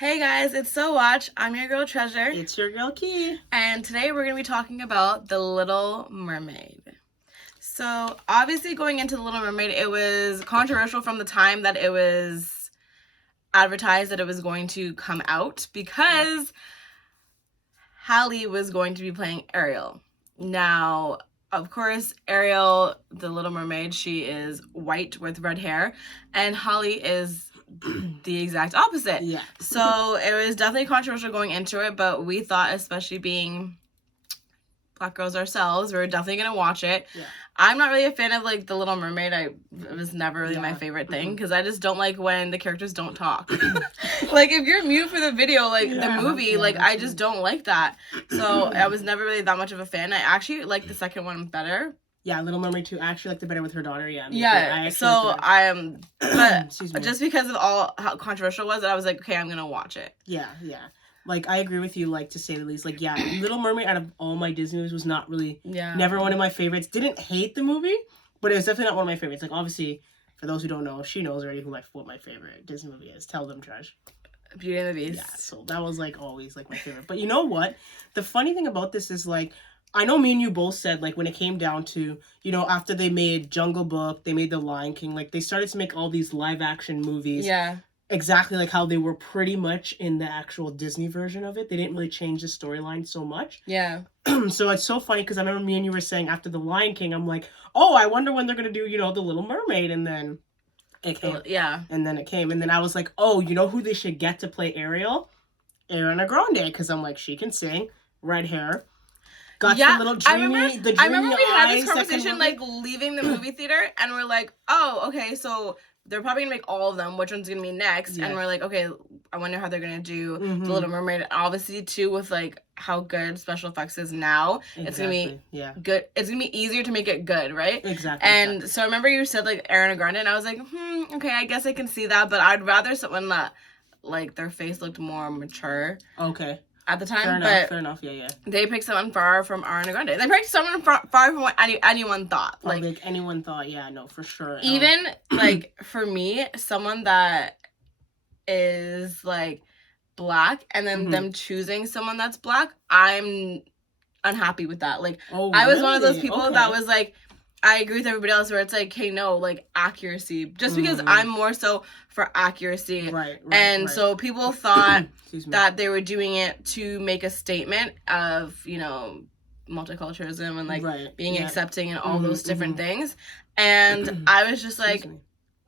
Hey guys, it's So Watch. I'm your girl Treasure. It's your girl Key. And today we're going to be talking about The Little Mermaid. So, obviously going into The Little Mermaid, it was controversial from the time that it was advertised that it was going to come out because Halle was going to be playing Ariel. Now, of course, Ariel, the Little Mermaid, she is white with red hair, and Halle is the exact opposite. Yeah. So it was definitely controversial going into it, but we thought, especially being Black girls ourselves, we were definitely gonna watch it. Yeah. I'm not really a fan of like The Little Mermaid. It was never really my favorite thing because I just don't like when the characters don't talk. Like if you're mute for the video, like the movie, like I just don't like that. So I was never really that much of a fan. I actually like the second one better. Yeah, Little Mermaid 2. I actually liked it better with her daughter. Yeah. So I am, but Excuse me. just because of how controversial it was, I was like, okay, I'm gonna watch it. Yeah. Like I agree with you. Like to say the least. Like yeah, Little Mermaid out of all my Disney movies was not really. Yeah. Never one of my favorites. Didn't hate the movie, but it was definitely not one of my favorites. Like obviously, for those who don't know, she knows already what my favorite Disney movie is. Tell them, Trash. Beauty and the Beast. Yeah. So that was like always like my favorite. But you know what? The funny thing about this is like. I know me and you both said, like, when it came down to, you know, after they made Jungle Book, they made The Lion King, like, they started to make all these live-action movies. Yeah. Exactly like how they were pretty much in the actual Disney version of it. They didn't really change the storyline so much. Yeah. So it's so funny because I remember me and you were saying after The Lion King, I'm like, oh, I wonder when they're going to do, you know, The Little Mermaid. And then it came. Yeah. And then it came. And then I was like, oh, you know who they should get to play Ariel? Ariana Grande. Because I'm like, she can sing, red hair. Got the little dreamy, I remember we had this eyes conversation like leaving the movie theater and we're like, oh, okay, so they're probably gonna make all of them. Which one's gonna be next? Yeah. And we're like, okay, I wonder how they're gonna do The Little Mermaid. Obviously, too, with like how good special effects is now, it's gonna be good. It's gonna be easier to make it good, right? Exactly. And so I remember you said like Ariana Grande, and I was like, okay, I guess I can see that, but I'd rather someone that like their face looked more mature. Okay. At the time, fair enough, yeah. They picked someone far from Ariana Grande. They picked someone far from what anyone thought. Like anyone thought, yeah, no, for sure. Even like for me, someone that is like black, and then them choosing someone that's black, I'm unhappy with that. Like I was one of those people that was like, I agree with everybody else where it's like, hey, no, like accuracy. Just because I'm more so for accuracy. Right. So people thought that they were doing it to make a statement of, you know, multiculturalism and like being accepting and all those different things. And I was just like,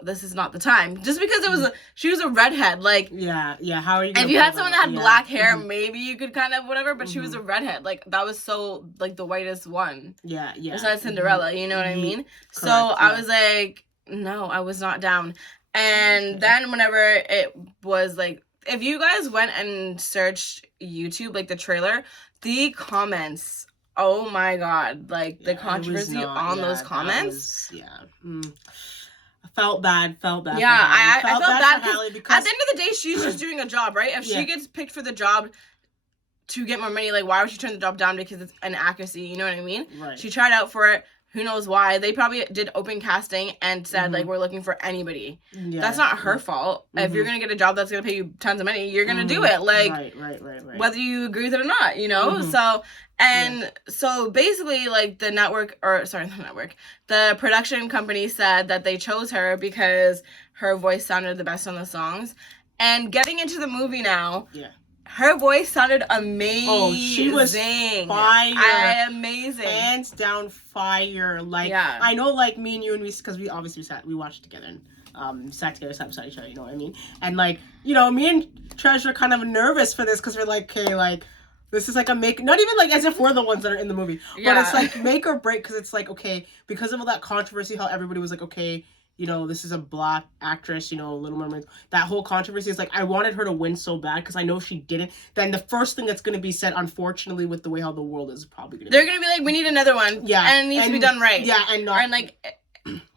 this is not the time. Just because she was a redhead, like yeah. How are you? If you had someone that had black hair, maybe you could kind of whatever. But she was a redhead, like that was so like the whitest one. Yeah. Besides Cinderella, you know what I mean? Correct, so I was like, no, I was not down. And then whenever it was like, if you guys went and searched YouTube, like the trailer, the comments. Oh my God! Like the controversy on those comments. I felt bad. Yeah, I felt bad because at the end of the day, she's just doing a job, right? If she gets picked for the job to get more money, like why would she turn the job down because it's an accuracy? You know what I mean? Right. She tried out for it. Who knows why? They probably did open casting and said like we're looking for anybody. Yeah. That's not her fault. If you're gonna get a job that's gonna pay you tons of money, you're gonna do it. Like right. Whether you agree with it or not, you know. So basically, like the production company said that they chose her because her voice sounded the best on the songs. And getting into the movie now, her voice sounded amazing. Oh, she was fire. Amazing. Hands down fire. Like, I know, like, me and you and because we watched together and sat together side beside each other, you know what I mean? And, like, you know, me and Treasure are kind of nervous for this because we're like, okay, like, this is like a not even like as if we're the ones that are in the movie, but it's like make or break because it's like, okay, because of all that controversy, how everybody was like, okay, you know, this is a black actress, you know, Little Mermaid. That whole controversy is like, I wanted her to win so bad because I know she didn't. Then the first thing that's going to be said, unfortunately, with the way how the world is probably going to be. They're going to be like, we need another one. Yeah. And it needs to be done right. Yeah. And not. And like,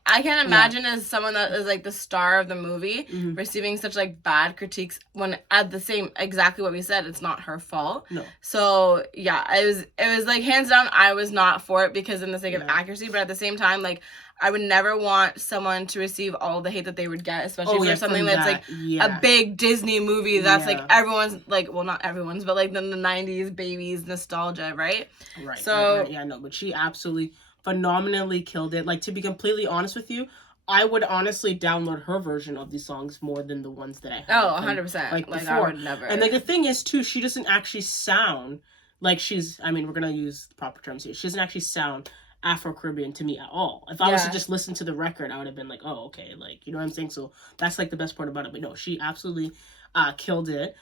I can't imagine as someone that is like the star of the movie receiving such like bad critiques when at the same exactly what we said, it's not her fault. No. So yeah, it was like hands down I was not for it because in the sake of accuracy, but at the same time like I would never want someone to receive all the hate that they would get, especially for something that's like a big Disney movie that's like everyone's like, well, not everyone's, but like the 90s babies nostalgia, right? Right. So right. Yeah, no, but she absolutely phenomenally killed it. Like, to be completely honest with you, I would honestly download her version of these songs more than the ones that I have. Oh, 100%. Like before. I would never. And like the thing is too, she doesn't actually sound like she's, I mean, we're gonna use the proper terms here. She doesn't actually sound Afro-Caribbean to me at all. If I was to just listen to the record, I would have been like, oh, okay, like, you know what I'm saying? So that's like the best part about it. But no, she absolutely killed it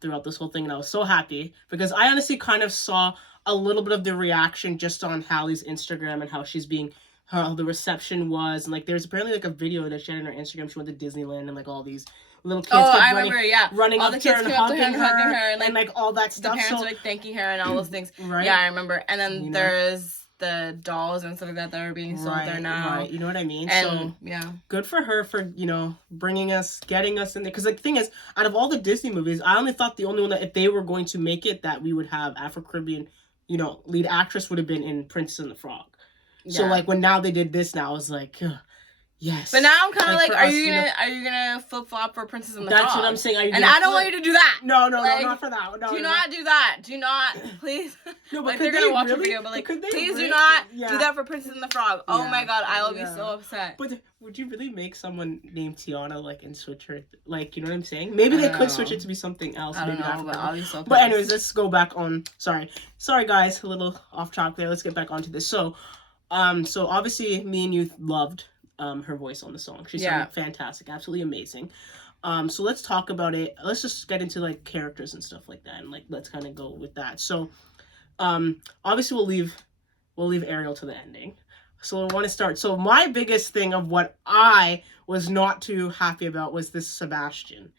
throughout this whole thing, and I was so happy because I honestly kind of saw a little bit of the reaction just on Hallie's Instagram and how she's being, how the reception was, and like there's apparently like a video that she had on her Instagram. She went to Disneyland and like all these little kids running all up the to her kids and hugging hugging her and like all that stuff. The parents were like thanking her and all those things. Right? Yeah, I remember. And then there's the dolls and stuff like that are being sold there now. Right, you know what I mean? And, so yeah, good for her for, you know, getting us in there. Because like, the thing is, out of all the Disney movies, I only thought the only one that if they were going to make it that we would have Afro-Caribbean, you know, lead actress would have been in Princess and the Frog. Yeah. So like when now they did this, now I was like, yes. But now I'm kind of like, are you gonna flip flop for Princess and the Frog? That's what I'm saying. And I don't want you to do that. No, not for that. No, do not do that. Do not, please. No, but like they're gonna watch your video, but like, please do not do that for Princess and the Frog. Oh my God, I will be so upset. But would you really make someone named Tiana like and switch her? Like, you know what I'm saying? Maybe they could switch it to be something else. I don't know, but I'll be so pissed. But anyways, let's go back on. Sorry guys, a little off track there. Let's get back onto this. So obviously me and you loved her voice on the song. She sounded fantastic, absolutely amazing. So let's talk about it. Let's just get into like characters and stuff like that, and like let's kind of go with that. So obviously we'll leave Ariel to the ending. So I want to start. So my biggest thing of what I was not too happy about was this Sebastian.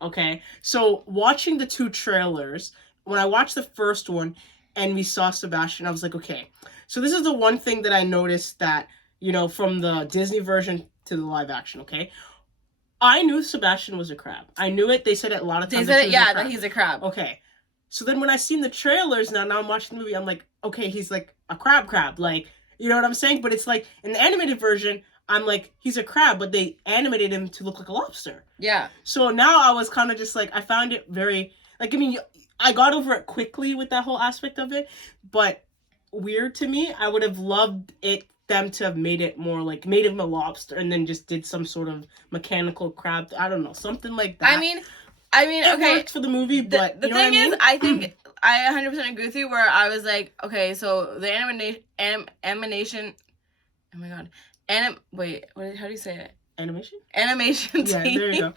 Okay, so watching the two trailers, when I watched the first one and we saw Sebastian, I was like, okay. So this is the one thing that I noticed that, you know, from the Disney version to the live action, okay? I knew Sebastian was a crab. I knew it. They said it a lot of times. They said it, that he's a crab. Okay. So then when I seen the trailers, now I'm watching the movie, I'm like, okay, he's like a crab. Like, you know what I'm saying? But it's like, in the animated version, I'm like, he's a crab, but they animated him to look like a lobster. Yeah. So now I was kind of just like, I found it very, like, I mean, I got over it quickly with that whole aspect of it, but weird to me. I would have loved them to have made it more like, made him a lobster and then just did some sort of mechanical crab. I don't know, something like that. I mean, it okay. worked for the movie, but the thing is, I think I 100% agree with you. Where I was like, okay, so the animation. Oh my God, wait, how do you say it? Animation team. Yeah, there you go.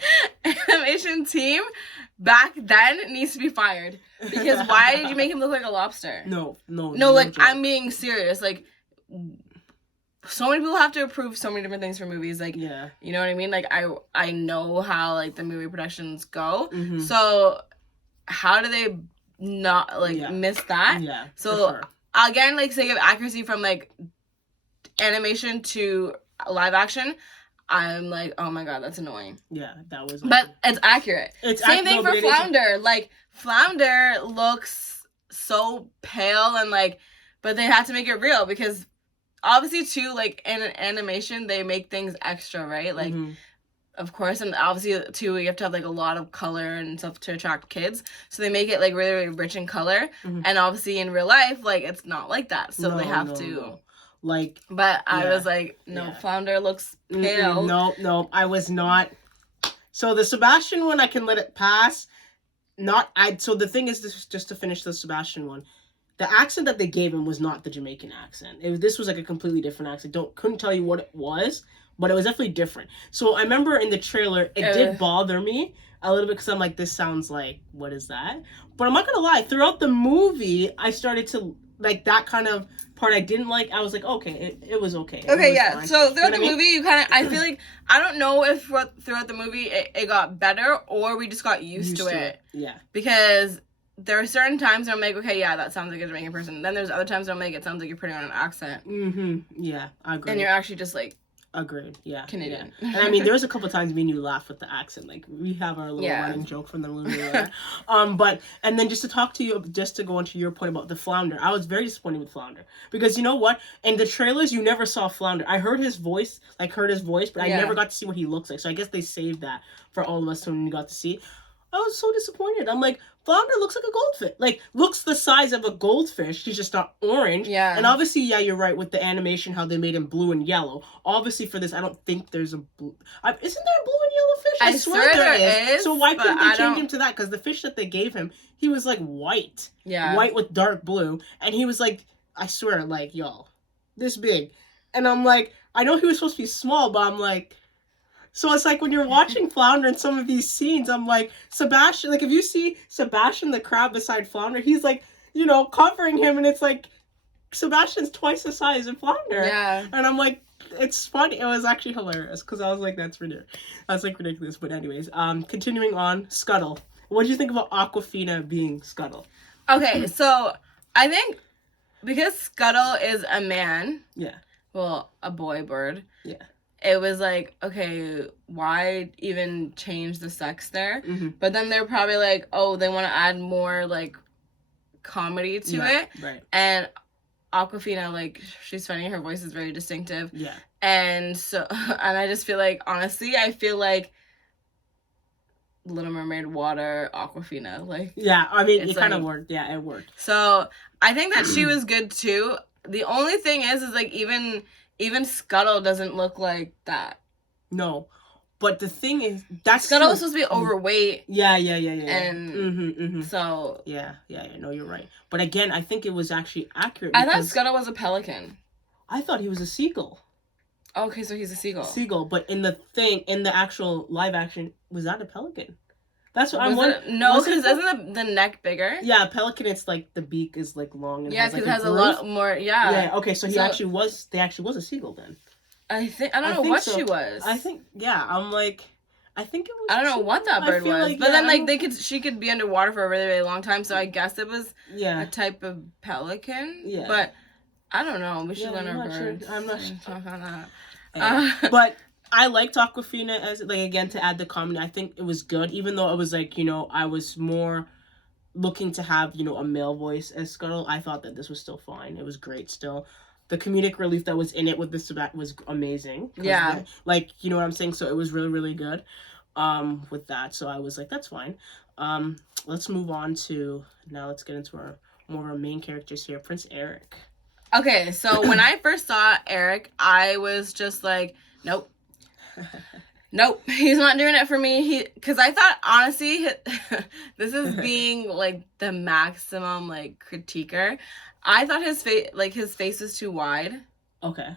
Animation team back then needs to be fired because why did you make him look like a lobster? No. Like joke. I'm being serious. Like, so many people have to approve so many different things for movies. Like, yeah, you know what I mean? Like, I know how like the movie productions go. Mm-hmm. So how do they not like miss that? Yeah. So for sure. Again, like sake of accuracy from like animation to live action, I'm like, oh my God, that's annoying. Yeah, that was. But it's accurate. Same thing for Flounder. Like Flounder looks so pale and like, but they had to make it real because obviously too, like in an animation they make things extra, right? Like, of course, and obviously too you have to have like a lot of color and stuff to attract kids, so they make it like really, really rich in color. And obviously in real life, like it's not like that, so they have to. No. Like, but I was like, no, Flounder looks pale. No, I was not. So the Sebastian one, I can let it pass. So the thing is, this just to finish the Sebastian one, the accent that they gave him was not the Jamaican accent. This was like a completely different accent. Couldn't tell you what it was, but it was definitely different. So I remember in the trailer, it did bother me a little bit because I'm like, this sounds like, what is that? But I'm not gonna lie, throughout the movie, I started to like that kind of part I didn't like. I was like, okay, it was okay. Okay, yeah. Fine. So throughout the movie, you kind of, I feel like, I don't know if throughout the movie it got better or we just got used to it. Yeah. Because there are certain times where I'm like, okay, yeah, that sounds like a Jamaican person. Then there's other times where I'm like, it sounds like you're putting on an accent. Yeah, I agree. And you're actually just like, Agreed. Yeah. Canadian. Yeah. And I mean, there was a couple times me and you laughed with the accent. Like, we have our little running joke from the movie. But, and then just to talk to you, just to go into your point about the Flounder, I was very disappointed with Flounder. Because you know what? In the trailers, you never saw Flounder. I heard his voice, but I never got to see what he looks like. So I guess they saved that for all of us when we got to see. I was so disappointed. I'm like, Flounder looks like a goldfish. Like, looks the size of a goldfish. He's just not orange. Yeah. And obviously, yeah, you're right with the animation, how they made him blue and yellow. Obviously, for this, I don't think there's a blue... Isn't there a blue and yellow fish? I swear there is. So why couldn't they change him to that? Because the fish that they gave him, he was, like, white. Yeah. White with dark blue. And he was, like, I swear, like, y'all, this big. And I'm like, I know he was supposed to be small, but I'm like... So it's like when you're watching Flounder in some of these scenes, I'm like, Sebastian, like if you see Sebastian the crab beside Flounder, he's like, you know, covering him, and it's like, Sebastian's twice the size of Flounder. Yeah. And I'm like, it's funny. It was actually hilarious, because I was like, that's ridiculous. That's like ridiculous. But anyways, continuing on, Scuttle. What did you think about Awkwafina being Scuttle? Okay, so I think because Scuttle is a man. Yeah. Well, a boy bird. Yeah. It was like, okay, why even change the sex there? Mm-hmm. But then they're probably like, oh, they want to add more, like, comedy to it. Right. And Awkwafina, like, she's funny. Her voice is very distinctive. Yeah. And so, and I just feel like, honestly, I feel like Little Mermaid, water, Awkwafina. Like, yeah, I mean, it kind of like, worked. Yeah, it worked. So, I think that she was good, too. The only thing is like, even Scuttle doesn't look like that. No. But the thing is, that's Scuttle was supposed to be overweight. Yeah. And so... Yeah, no, you're right. But again, I think it was actually accurate. I thought Scuttle was a pelican. I thought he was a seagull. Okay, so he's a seagull. Seagull, but in the actual live action, was that a pelican? That's what I'm wondering. No, because isn't the neck bigger? Yeah, pelican, it's like the beak is like long. And yeah, because it has a lot more. Yeah. Yeah. Okay, so they actually was a seagull then. I don't know what so. She was. I think I'm like, I think it was. I don't know what that bird was, like, but then like she could be underwater for a really really long time, so I guess it was a type of pelican. Yeah. But I don't know. We should learn our birds. I'm not sure. Talk on that. But I liked Awkwafina as, like, again, to add the comedy. I think it was good, even though it was like, you know, I was more looking to have, you know, a male voice as Scuttle. I thought that this was still fine. It was great still. The comedic relief that was in it with this was amazing. Yeah. Like, you know what I'm saying? So it was really, really good with that. So I was like, that's fine. Let's move on to, now let's get into more of our main characters here. Prince Eric. Okay, so when I first saw Eric, I was just like, nope. Nope, he's not doing it for me. Because I thought, honestly, this is being, like, the maximum, like, critiquer. I thought his face was too wide. Okay.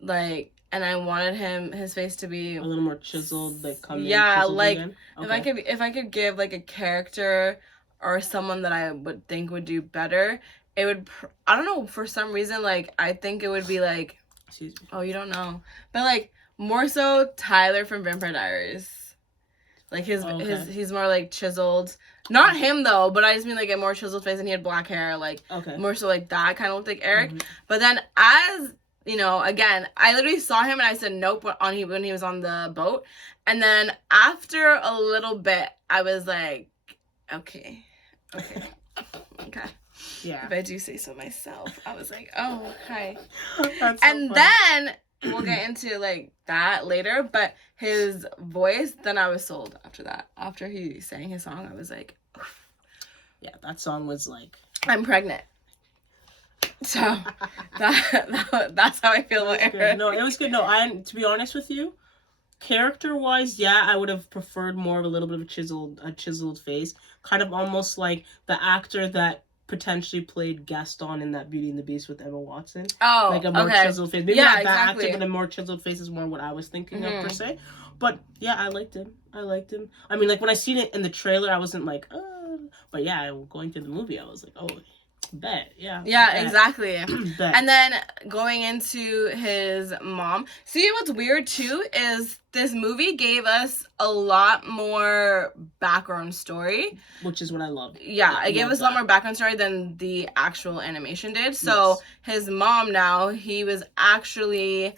Like, and I wanted his face to be a little more chiseled, like, like, okay. if I could give, like, a character or someone that I would think would do better, it would, I don't know, for some reason, like, I think it would be, like, excuse me. Oh, you don't know. But, like, more so Tyler from Vampire Diaries. Like, he's more, like, chiseled. Not him, though, but I just mean, like, a more chiseled face, and he had black hair, like, more so, like, that kind of looked like Eric. Mm-hmm. But then, as, you know, again, I literally saw him, and I said nope when he was on the boat. And then, after a little bit, I was like, okay. Yeah. If I do say so myself, I was like, oh, hi. That's so and funny. Then we'll get into like that later, but his voice, then I was sold after that. After he sang his song, I was like, oof. Yeah, that song was like, I'm pregnant. So that's how I feel about Eric. No, it was good. No, to be honest with you, character-wise, yeah, I would have preferred more of a little bit of a chiseled face. Kind of almost like the actor that potentially played Gaston in that Beauty and the Beast with Emma Watson. Oh, like a more chiseled face. Maybe yeah, not that exactly. actor, but a more chiseled face is more what I was thinking of per se. But yeah, I liked him. I mean, like when I seen it in the trailer, I wasn't like, but yeah, going through the movie, I was like, oh, bet, yeah. Yeah, bet. Exactly. Bet. And then going into his mom. See, what's weird too is this movie gave us a lot more background story, which is what I love. Yeah, it gave us a lot more background story than the actual animation did. So his mom now, he was actually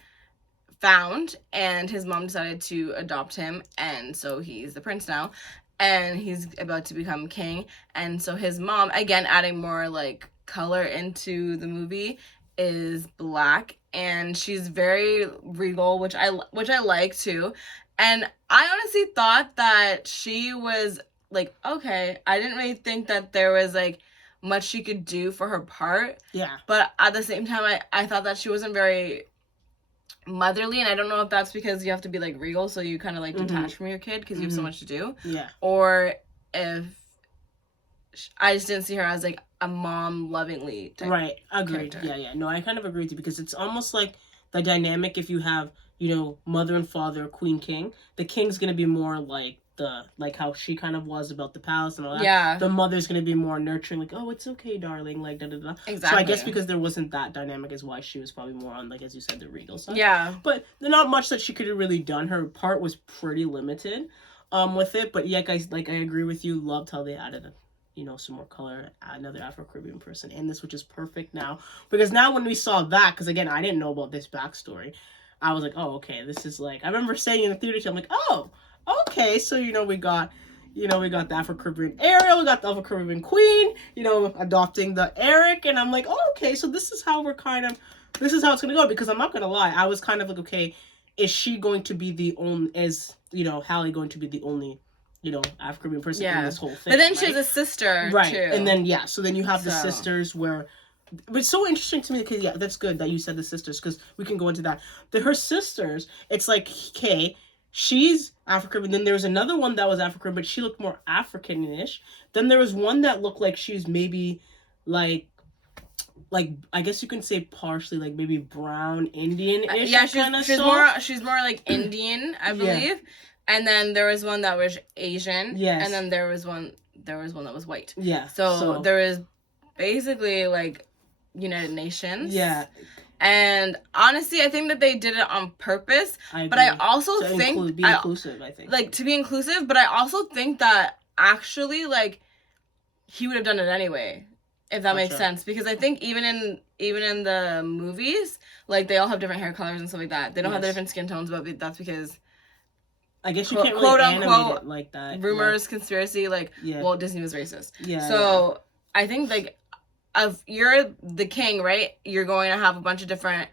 found, and his mom decided to adopt him, and so he's the prince now, and he's about to become king. And so his mom, again adding more like color into the movie, is black, and she's very regal, which I like too. And I honestly thought that she was like, okay, I didn't really think that there was like much she could do for her part. Yeah. But at the same time, I thought that she wasn't very motherly, and I don't know if that's because you have to be like regal, so you kind of like detach from your kid because you have so much to do. Yeah. Or if I just didn't see her as like a mom lovingly type. Right. Agreed. Character. Yeah. No, I kind of agree with you, because it's almost like the dynamic if you have, mother and father, queen, king. The king's gonna be more like how she kind of was about the palace and all that. Yeah. The mother's gonna be more nurturing, like, oh, it's okay, darling, like da da da. Exactly. So I guess because there wasn't that dynamic is why she was probably more on, like, as you said, the regal side. Yeah. But there's not much that she could have really done. Her part was pretty limited with it. But yeah, guys, like, I agree with you. Loved how they added some more color, another Afro-Caribbean person in this, which is perfect now. Because now when we saw that, because again, I didn't know about this backstory, I was like, oh, okay, this is like, I remember saying in the theater, I'm like, oh, okay, so, we got the Afro-Caribbean Ariel, we got the Afro-Caribbean Queen, adopting the Eric, and I'm like, oh, okay, so this is how it's going to go, because I'm not going to lie, I was kind of like, okay, is she going to be the only, Hallie going to be the only, Afro-Caribbean person in this whole thing, but then she has a sister, right, too. and then, so then you have the sisters where, but it's so interesting to me, because, yeah, that's good that you said the sisters, because we can go into that. Her sisters, it's like, okay, she's African, then there was another one that was African, but she looked more African-ish. Then there was one that looked like she's maybe, like I guess you can say partially, like, maybe brown Indian-ish. Yeah, she's more like Indian, I believe. Yeah. And then there was one that was Asian. Yes. And then there was one that was white. Yeah. So there was basically like United Nations. Yeah. And honestly, I think that they did it on purpose. But I also think be inclusive, I think. Like, to be inclusive, but I also think that actually, like, he would have done it anyway, if that makes sense. Because I think even in the movies, like, they all have different hair colors and stuff like that. They don't have the different skin tones, but that's because, I guess you can't really animate it like that. Rumors, conspiracy, like, well, Disney was racist. Yeah. So I think, like, if you're the king, right, you're going to have a bunch of different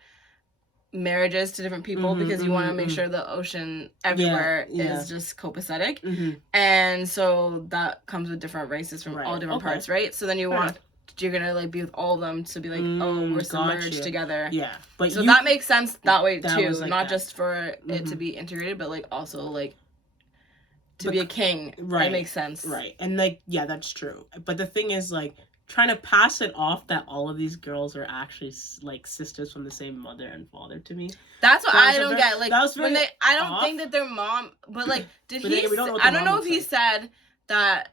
marriages to different people because you want to make sure the ocean everywhere is just copacetic. And so that comes with different races from all different parts, right? So then you're gonna like be with all of them to be like, oh, we're submerged together. Yeah. But so that makes sense that way too. Like not just for it to be integrated, but like also like to be a king. Right. It makes sense. Right. And like, yeah, that's true. But the thing is, like, trying to pass it off that all of these girls are actually like sisters from the same mother and father, to me. That's what I don't get. Like, when I don't think that their mom, but like, I don't know if he said that,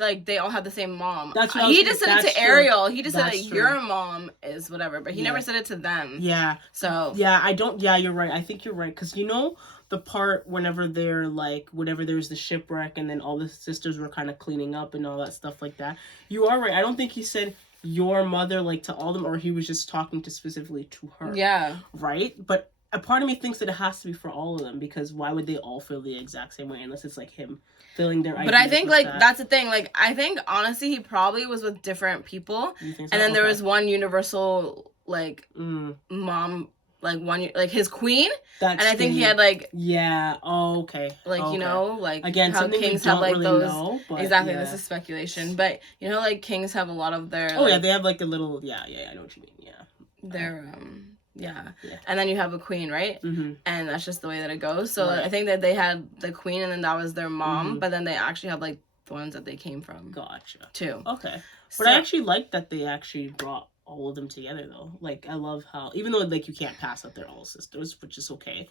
like, they all have the same mom. He just said it to Ariel. He just said that your mom is whatever, but he never said it to them. Yeah. So. Yeah, you're right. I think you're right. Because, the part whenever there's the shipwreck and then all the sisters were kind of cleaning up and all that stuff like that. You are right. I don't think he said your mother, like, to all of them, or he was just talking specifically to her. Yeah. Right? But a part of me thinks that it has to be for all of them, because why would they all feel the exact same way unless it's like him filling their ideas. But I think like that's the thing. Like, I think honestly he probably was with different people. You think so? And then there was one universal like mom, like one like his queen. And I think he had like okay. Like like again, how kings have like really those know, exactly. This is speculation, but like kings have a lot of their they have like a little I know what you mean their and then you have a queen, right? And that's just the way that it goes. So I think that they had the queen and then that was their mom, but then they actually have like the ones that they came from. Gotcha. Too. Okay. But I actually like that they actually brought all of them together though. Like, I love how, even though like you can't pass out they're all sisters, which is okay,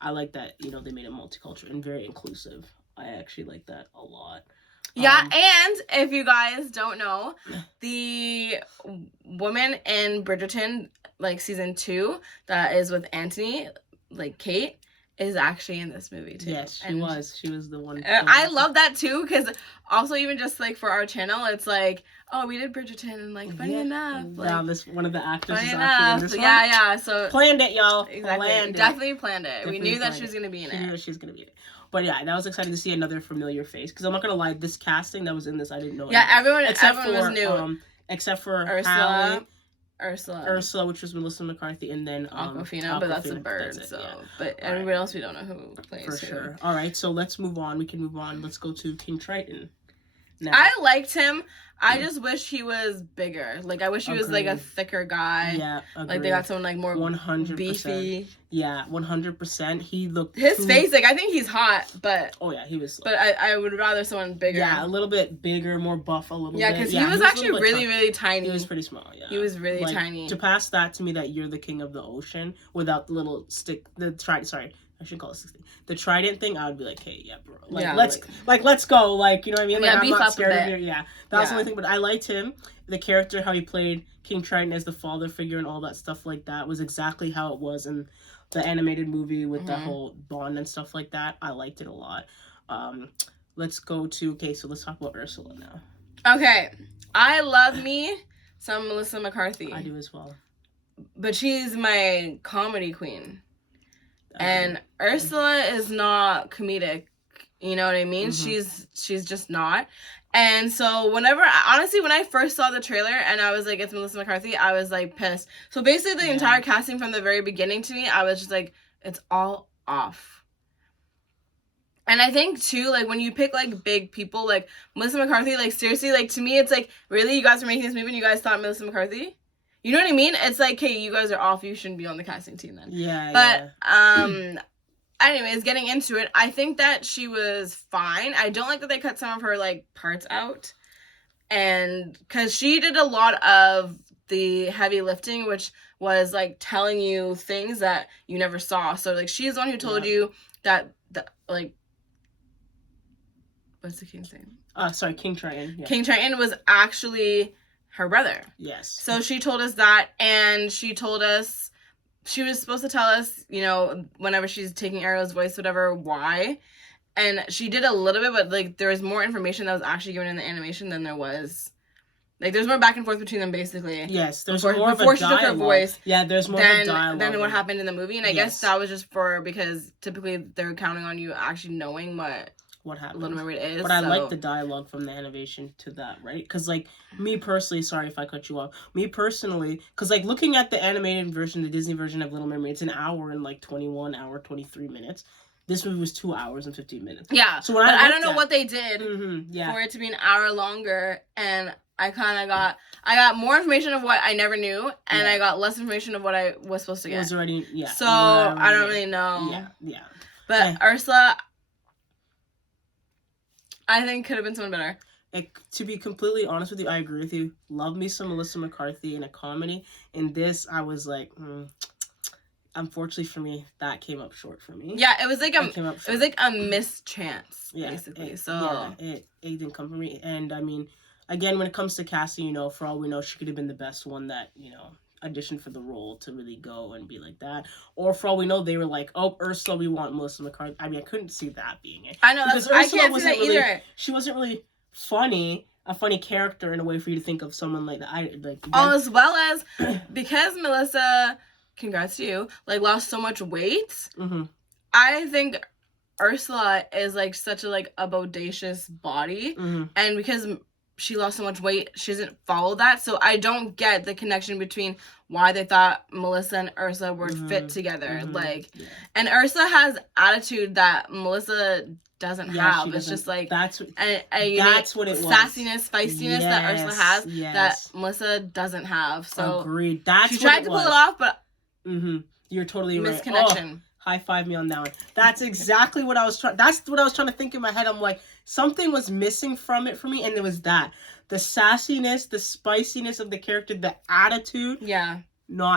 I like that they made it multicultural and very inclusive. I actually like that a lot. Yeah, and if you guys don't know, the woman in Bridgerton, like season 2, that is with Anthony, like Kate, is actually in this movie too. Yes, she was the one. I love that too, because also even just like for our channel, it's like, oh, we did Bridgerton, and like funny enough, like this one of the actors is funny actually in enough, this one. yeah. So planned it, y'all. Exactly, definitely planned it. We knew that she was gonna be in it. We knew that she was gonna be in it. But yeah, that was exciting to see another familiar face. Because I'm not gonna lie, this casting that was in this, I didn't know. Yeah, everyone was new. Except for Ursula, which was Melissa McCarthy, and then Awkwafina, but that's a bird. But everybody else we don't know who plays for sure. All right, so let's move on. We can move on. Let's go to King Triton. Now. I liked him. I just wish he was bigger. Like, I wish he was, like, a thicker guy. Yeah, agreed. Like, they got someone, like, more 100%. beefy. Yeah, 100%. He looked... His face, like, I think he's hot, but... Oh, yeah, he was... But I would rather someone bigger. Yeah, a little bit bigger, more buff a little bit. Yeah, because he was actually really, really tiny. He was pretty small, yeah. He was really tiny. To pass that to me that you're the king of the ocean without the little stick... I should call it 16. The trident thing, I would be like, hey, yeah, bro. Like, yeah, let's go. Like, you know what I mean? Like, I'm not scared of you. Yeah. That was the only thing. But I liked him. The character, how he played King Triton as the father figure and all that stuff like that was exactly how it was in the animated movie with the whole bond and stuff like that. I liked it a lot. Let's go to... Okay, so let's talk about Ursula now. Okay. I love me some Melissa McCarthy. I do as well. But she's my comedy queen. And Ursula is not comedic, you know what I mean? She's just not. And so honestly, when I first saw the trailer and I was like, it's Melissa McCarthy, I was like pissed. So basically the entire casting from the very beginning to me, I was just like, it's all off. And I think too, like when you pick like big people, like Melissa McCarthy, like seriously, like to me, it's like, really? You guys were making this movie and you guys thought Melissa McCarthy? You know what I mean? It's like, hey, you guys are off. You shouldn't be on the casting team then. Yeah. But, anyways, getting into it, I think that she was fine. I don't like that they cut some of her, like, parts out. And, because she did a lot of the heavy lifting, which was, like, telling you things that you never saw. So, like, she's the one who told you that, like, what's the king's name? Sorry, King Triton. Yeah. King Triton was actually... her brother. Yes. So she told us that, and she told us, she was supposed to tell us, you know, whenever she's taking Ariel's voice, whatever, why. And she did a little bit, but, like, there was more information that was actually given in the animation than there was. Like, there's more back and forth between them, basically. Yes, there's more of a dialogue. Before she took her voice. Yeah, there's more of a dialogue. Than what happened in the movie. And I guess that was just because typically they're counting on you actually knowing what happened. Little Mermaid is. But I like the dialogue from the animation to that, right? Because, like, me personally, sorry if I cut you off. Me personally, because, like, looking at the animated version, the Disney version of Little Mermaid, it's an hour and, like, 23 minutes. This movie was 2 hours and 15 minutes. Yeah. So I don't know what they did for it to be an hour longer. And I got more information of what I never knew. And I got less information of what I was supposed to get. It was already, So I don't really know. Yeah. But Ursula... I think could have been someone better. To be completely honest with you, I agree with you. Love me some Melissa McCarthy in a comedy. In this, I was like, unfortunately for me, that came up short for me. Yeah, it was like a missed chance, basically. It didn't come for me. And I mean, again, when it comes to casting, you know, for all we know, she could have been the best one that, you know, auditioned for the role to really go and be like that. Or for all we know, they were like, oh, Ursula, we want Melissa McCarthy. I mean, I couldn't see that being it. I know, I can't see that either. She wasn't really a funny character in a way for you to think of someone like that. As well as, because Melissa, congrats to you, like, lost so much weight, I think Ursula is, like, such a, like, a bodacious body. And because... she lost so much weight, she doesn't follow that. So I don't get the connection between why they thought Melissa and Ursula were fit together. And Ursula has attitude that Melissa doesn't have. It's just like that's what it was. Sassiness, feistiness that Ursula has that Melissa doesn't have. So agreed. She tried to pull it off, but you're totally right. Misconnection. Oh, high five me on that one. That's exactly what I was trying. That's what I was trying to think in my head. I'm like, something was missing from it for me, and it was that the sassiness, the spiciness of the character, the attitude. Yeah.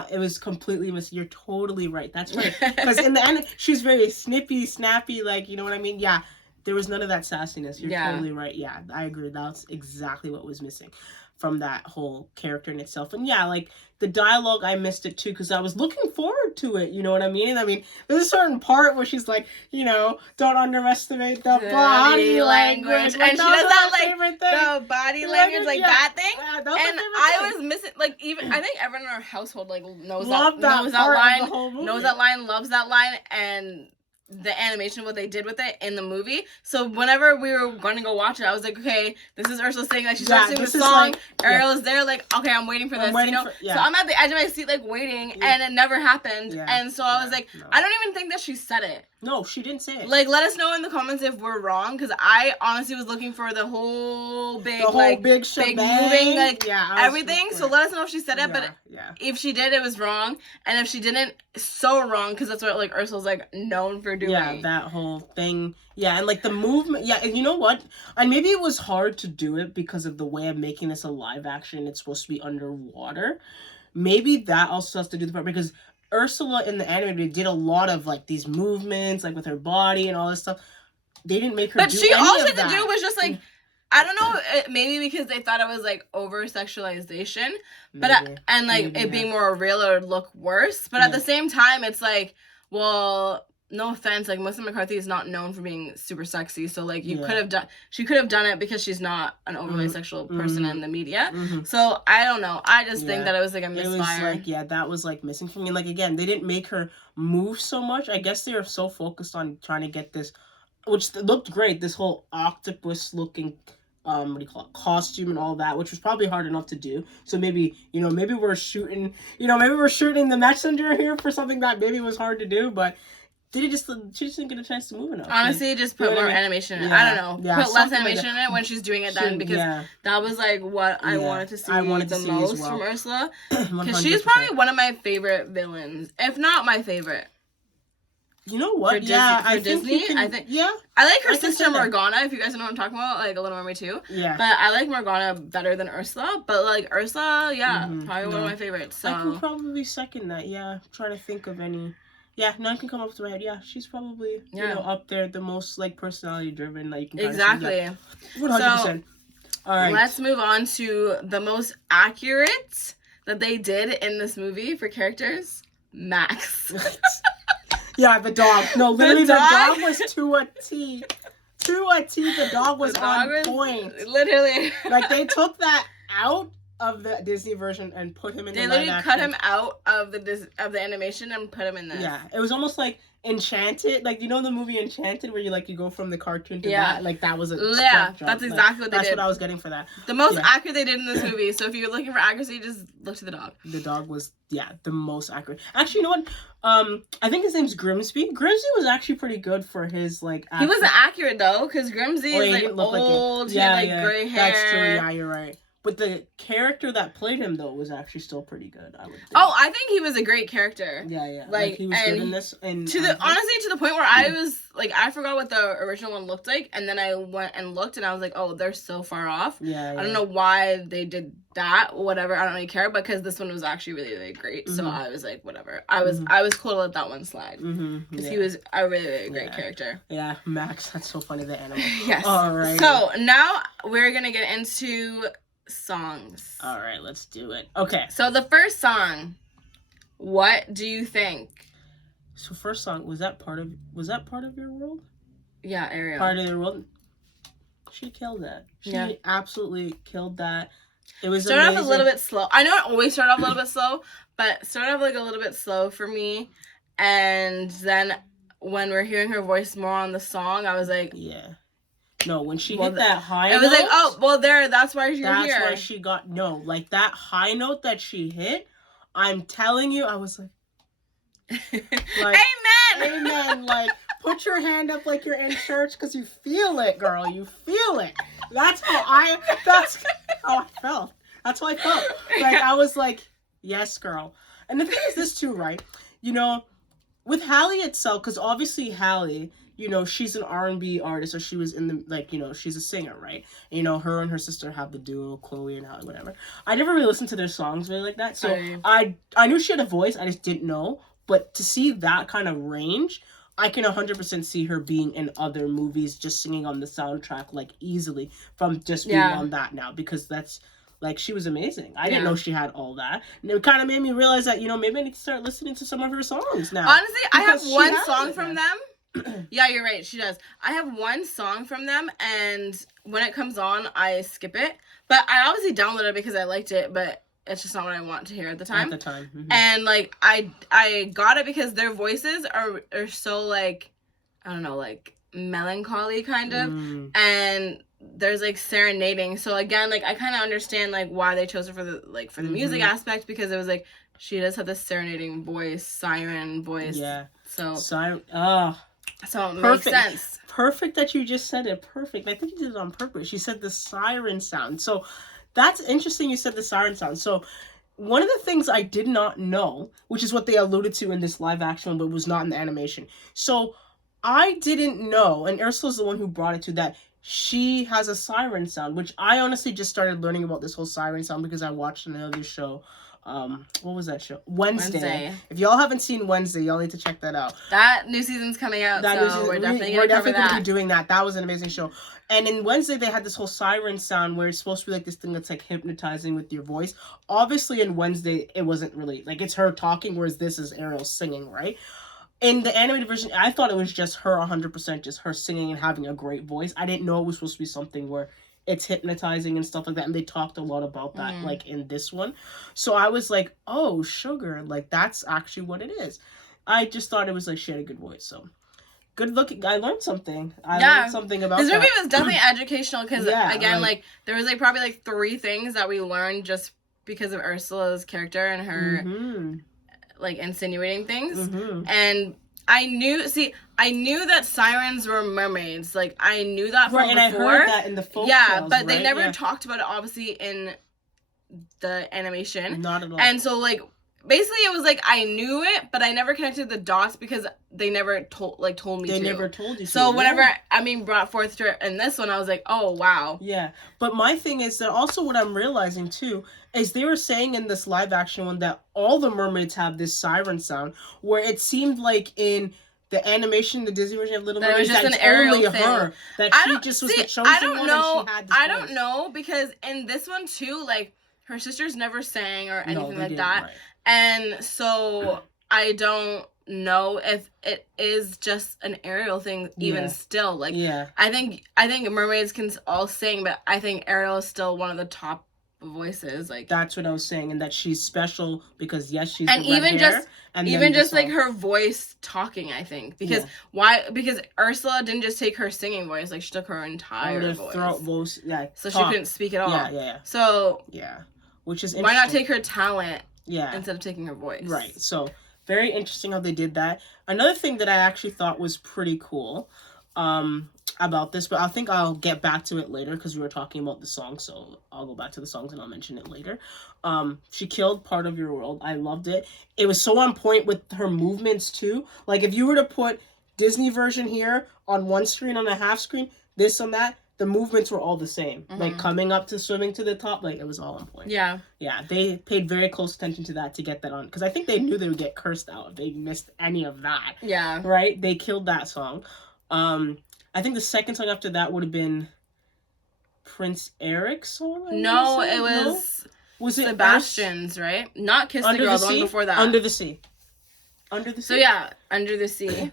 It was completely You're totally right. That's right. Because in the end, she's very snippy, snappy, like, you know what I mean? Yeah. There was none of that sassiness. You're totally right. Yeah, I agree. That's exactly what was missing from that whole character in itself. And yeah, like, the dialogue, I missed it too, because I was looking forward forward to it. You know what I mean? I mean, there's a certain part where she's like, you know, don't underestimate the body language. And she does that, like, the body language, like, that thing. Yeah, and I was missing, like, even, I think everyone in our household, like, knows that line, loves that line, and the animation, what they did with it in the movie. So whenever we were going to go watch it, I was like, okay, this is Ursula saying, like, she starts singing the song. Like, Ariel is there, like, okay, I'm waiting for this, you know? So I'm at the edge of my seat, like, waiting, and it never happened. And so I was like, I don't even think that she said it. No, she didn't say it. Like, let us know in the comments if we're wrong, because I honestly was looking for the whole big, big moving, like, everything. So let us know if she said it, but if she did, it was wrong. And if she didn't, so wrong, because that's what, like, Ursula's, like, known for doing. Yeah, that whole thing. Yeah, and, like, the movement. Yeah, and you know what? And maybe it was hard to do it because of the way of making this a live action. It's supposed to be underwater. Maybe that also has to do the part, because Ursula in the anime did a lot of, like, these movements, like, with her body and all this stuff. They didn't make her do any of that. But she also had to do was just, like, I don't know, maybe because they thought it was, like, over-sexualization, but it being more real, it would look worse. But at the same time, it's like, well, no offense, like, Melissa McCarthy is not known for being super sexy, so, like, she could have done it because she's not an overly sexual person in the media. So, I don't know. I just think that it was, like, a misfire. It was, like, that was, like, missing from me. Like, again, they didn't make her move so much. I guess they were so focused on trying to get this, which looked great, this whole octopus-looking costume and all that, which was probably hard enough to do. So maybe we're shooting the messenger here for something that maybe was hard to do, but she just didn't get a chance to move enough. Honestly, just put more animation in it. I don't know. Put less animation in it when she's doing it then, because that was, like, what I wanted to see the most from Ursula. Because she's probably one of my favorite villains, if not my favorite. You know what? For Disney, I think. Yeah. I like her sister Morgana, if you guys know what I'm talking about, like, a Little Mermaid too. Yeah. But I like Morgana better than Ursula. But, like, Ursula, probably one of my favorites. So. I can probably second that, I'm trying to think of any. Yeah, none can come up to my head. Yeah, she's probably, up there, the most, like, personality-driven that you can Exactly. 100%. All right. Let's move on to the most accurate that they did in this movie for characters, Max. Yeah, the dog. No, literally, the dog was to a T. To a T, the dog was on point. Literally. Like, they took that out of the Disney version and put him in the live action. They literally cut him out of the animation and put him in this. Yeah, it was almost like Enchanted, like, you know the movie Enchanted where you go from the cartoon to that? Like, that was a that's exactly what they did. That's what I was getting for that. The most accurate they did in this movie, so if you're looking for accuracy, just look to the dog. The dog was, the most accurate. Actually, you know what? I think his name's Grimsby. Grimsby was actually pretty good for his, like, He wasn't accurate, though, because Grimsby is, like, old, he had, like, gray hair. That's true, yeah, you're right. But the character that played him, though, was actually still pretty good, I would think. Oh, I think he was a great character. Yeah. Like he was good in this. Honestly, to the point where I was, like, I forgot what the original one looked like, and then I went and looked, and I was like, oh, they're so far off. Yeah. I don't know why they did that, whatever, I don't really care, because this one was actually really, really great, so I was like, whatever. I was cool to let that one slide, because he was a really, really great character. Yeah, Max, that's so funny, the animal. Yes. All right. So, now we're gonna get into songs. All right, let's do it. Okay. So the first song, what do you think? So first song, was that part of your world? Yeah, Ariel. Part of your world. She killed that. She absolutely killed that. It was started off a little bit slow. I know it always started off a little bit slow, but started off like a little bit slow for me. And then when we're hearing her voice more on the song, I was like, no, when she hit that high note. It was like, oh, well, that's why you're here. That's why she got, like, that high note that she hit, I'm telling you, I was like Amen! Like, put your hand up like you're in church, because you feel it, girl. You feel it. That's how I felt. That's how I felt. Like, I was like, yes, girl. And the thing is this, too, right? With Halle itself, because obviously Halle, she's an R&B artist, or she was in the, she's a singer, right? Her and her sister have the duo, Chloe and Halle, whatever. I never really listened to their songs really like that, so I knew she had a voice, I just didn't know. But to see that kind of range, I can 100% see her being in other movies, just singing on the soundtrack, like, easily, from just being on that now, because that's, Like, she was amazing. I didn't know she had all that. And it kind of made me realize that, maybe I need to start listening to some of her songs now. Honestly, I have one song from them. Yeah, you're right. She does. I have one song from them, and when it comes on, I skip it. But I obviously downloaded it because I liked it, but it's just not what I want to hear at the time. Mm-hmm. And, like, I got it because their voices are so, like, I don't know, like, melancholy, kind of. And there's, like, serenading. So, again, like, I kind of understand, like, why they chose it for the music aspect, because it was, like, she does have this serenading voice, siren voice. Yeah. So. Siren. So it makes sense. Perfect that you just said it. Perfect. I think you did it on purpose. You said the siren sound. So that's interesting you said the siren sound. So one of the things I did not know, which is what they alluded to in this live action, but was not in the animation. So I didn't know, and Ursula's the one who brought it to that, she has a siren sound, which I honestly just started learning about this whole siren sound because I watched another show. What was that show? Wednesday. If y'all haven't seen Wednesday, y'all need to check that out. That new season's coming out, so we're definitely going to be doing that. That was an amazing show. And in Wednesday, they had this whole siren sound where it's supposed to be like this thing that's like hypnotizing with your voice. Obviously, in Wednesday, it wasn't really, like, it's her talking, whereas this is Ariel singing, right? In the animated version, I thought it was just her 100%, just her singing and having a great voice. I didn't know it was supposed to be something where it's hypnotizing and stuff like that, and they talked a lot about that, like, in this one. So I was like, oh, sugar, like, that's actually what it is. I just thought it was, like, she had a good voice, so good looking. I learned something. I learned something about this movie was definitely educational, because, again, like, there was, like, probably, like, 3 things that we learned just because of Ursula's character and her, like, insinuating things, and I knew that sirens were mermaids. Like, I knew that from before. And I heard that in the folk tales, but they never talked about it, obviously, in the animation. Not at all. And so, like, basically, it was like I knew it, but I never connected the dots because they never told me to. They never told you to. So whenever brought forth to in this one, I was like, oh, wow. Yeah. But my thing is that also what I'm realizing, too, is they were saying in this live action one that all the mermaids have this siren sound, where it seemed like in the animation, the Disney version of Little Mermaid, it was just an Ariel thing. Her, that she just was the chosen one, and she had this I don't know, because in this one, too, like, her sisters never sang or anything like that. Right. And so I don't know if it is just an Ariel thing even still. Like, I think mermaids can all sing, but I think Ariel is still one of the top voices. Like, that's what I was saying, and that she's special because she's and even just like her voice talking, I think, because because Ursula didn't just take her singing voice, like, she took her entire voice. Throat voice, so she couldn't speak at all. So which is why not take her talent instead of taking her voice? Right. So very interesting how they did that. Another thing that I actually thought was pretty cool about this, but I think I'll get back to it later because we were talking about the song, so I'll go back to the songs and I'll mention it later. She killed Part of Your World. I loved it. It was so on point with her movements too. Like, if you were to put Disney version here on one screen, on a half screen, this on that, the movements were all the same. Like, coming up to swimming to the top, like, it was all on point. Yeah, they paid very close attention to that to get that on, because I think they knew they would get cursed out if they missed any of that. Yeah. Right? They killed that song. I think the second song after that would have been Prince Eric's song. No, it was... No? Was it Sebastian's, right? Not Kiss the Girl, the one before that. Under the Sea. Under the Sea? So, yeah, Under the Sea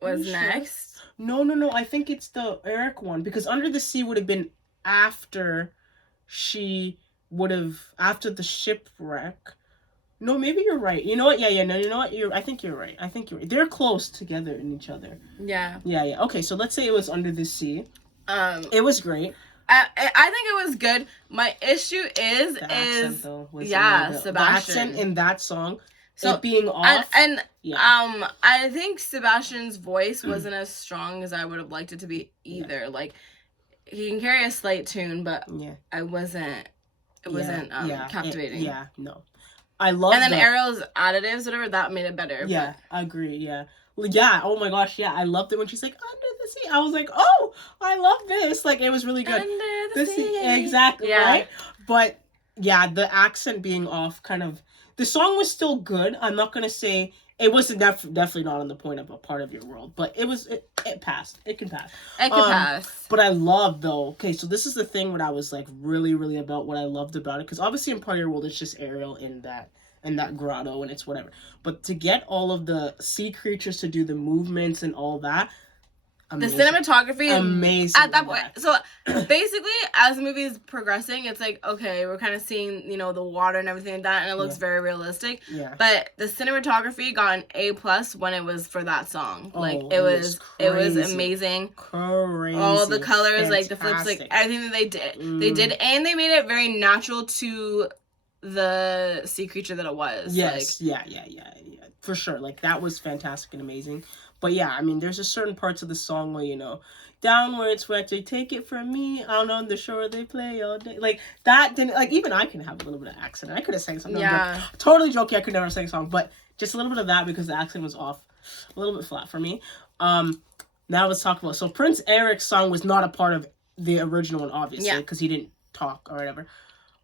was next. No. I think it's the Eric one, because Under the Sea would have been after after the shipwreck. No, maybe you're right. You know what? Yeah. No, you know what? I think you're right. They're close together in each other. Yeah. Yeah. Okay, so let's say it was Under the Sea. It was great. I think it was good. My issue is the accent, though, Sebastian. The accent in that song, so it being off. And I think Sebastian's voice wasn't as strong as I would have liked it to be either. Yeah. Like, he can carry a slight tune, but it wasn't captivating. No. I love that. And then Ariel's additives, whatever, that made it better. Yeah, I agree, yeah. Oh my gosh, yeah, I loved it when she's like, Under the Sea. I was like, oh, I love this. Like, it was really good. Under the sea. Exactly, right? But, yeah, the accent being off kind of... The song was still good. I'm not going to say it wasn't definitely not on the point of a part of your world, but it passed. It can pass. It can pass. But I love though. Okay, so this is the thing what I was like really, really about what I loved about it, because obviously in part of your world it's just Ariel in that grotto and it's whatever. But to get all of the sea creatures to do the movements and all that. Amazing. The cinematography amazing at that point. So basically, as the movie is progressing, it's like, okay, we're kind of seeing, the water and everything like that, and it looks very realistic. Yeah. But the cinematography got an A+ when it was for that song. Oh, like it was amazing. Crazy. All the colors, fantastic. like the flips, like everything that they did, and they made it very natural to the sea creature that it was. Yes. Yeah. For sure. Like that was fantastic and amazing. But yeah, I mean, there's just certain parts of the song where, down where it's wet, they take it from me, out on the shore they play all day. Like, that didn't, like, even I can have a little bit of accent. I could have sang something. Yeah. Totally joking, I could never sing a song, but just a little bit of that because the accent was off. A little bit flat for me. Now let's talk about, so Prince Eric's song was not a part of the original one, obviously, because he didn't talk or whatever.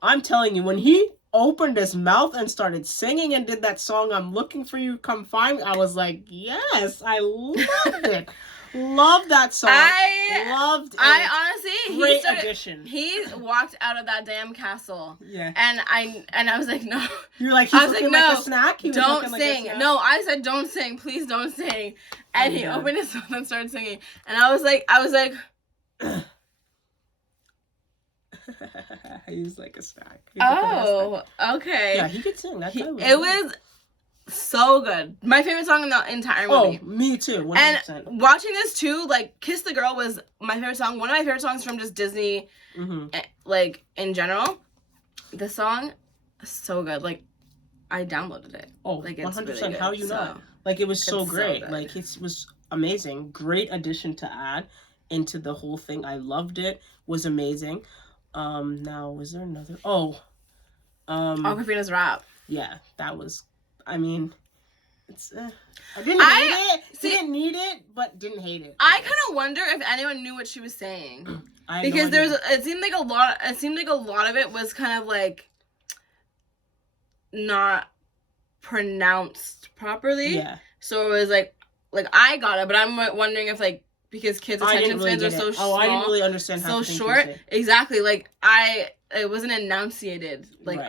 I'm telling you, when he opened his mouth and started singing and did that song, I'm Looking For You, Come Find Me, I was like, yes, I loved it. Loved that song. Loved it. I honestly, great addition. He walked out of that damn castle. Yeah. And I was like, no. You're like, he's looking like a snack? Don't sing. No, I said, don't sing. Please don't sing. And he opened his mouth and started singing. And I was like, he's like a snack. Okay. Yeah, he could sing. It was so good. My favorite song in the entire movie. Oh, me too. 100%. And watching this too, like Kiss the Girl was my favorite song. One of my favorite songs from just Disney, like in general. The song, so good. Like I downloaded it. Oh, like 100%. Really good, how do you know? Like it was so great. So like it was amazing. Great addition to add into the whole thing. I loved it. Was amazing. Now was there another? Awkwafina's rap. Yeah, that was. I mean, it's. I didn't hate it. Didn't need it, but didn't hate it. I kind of wonder if anyone knew what she was saying, because it seemed like a lot. It seemed like a lot of it was kind of like not pronounced properly. Yeah. So it was like I got it, but I'm wondering if like because kids' attention spans are so small. Oh, I didn't really understand how so short. Exactly. Like it wasn't enunciated. Like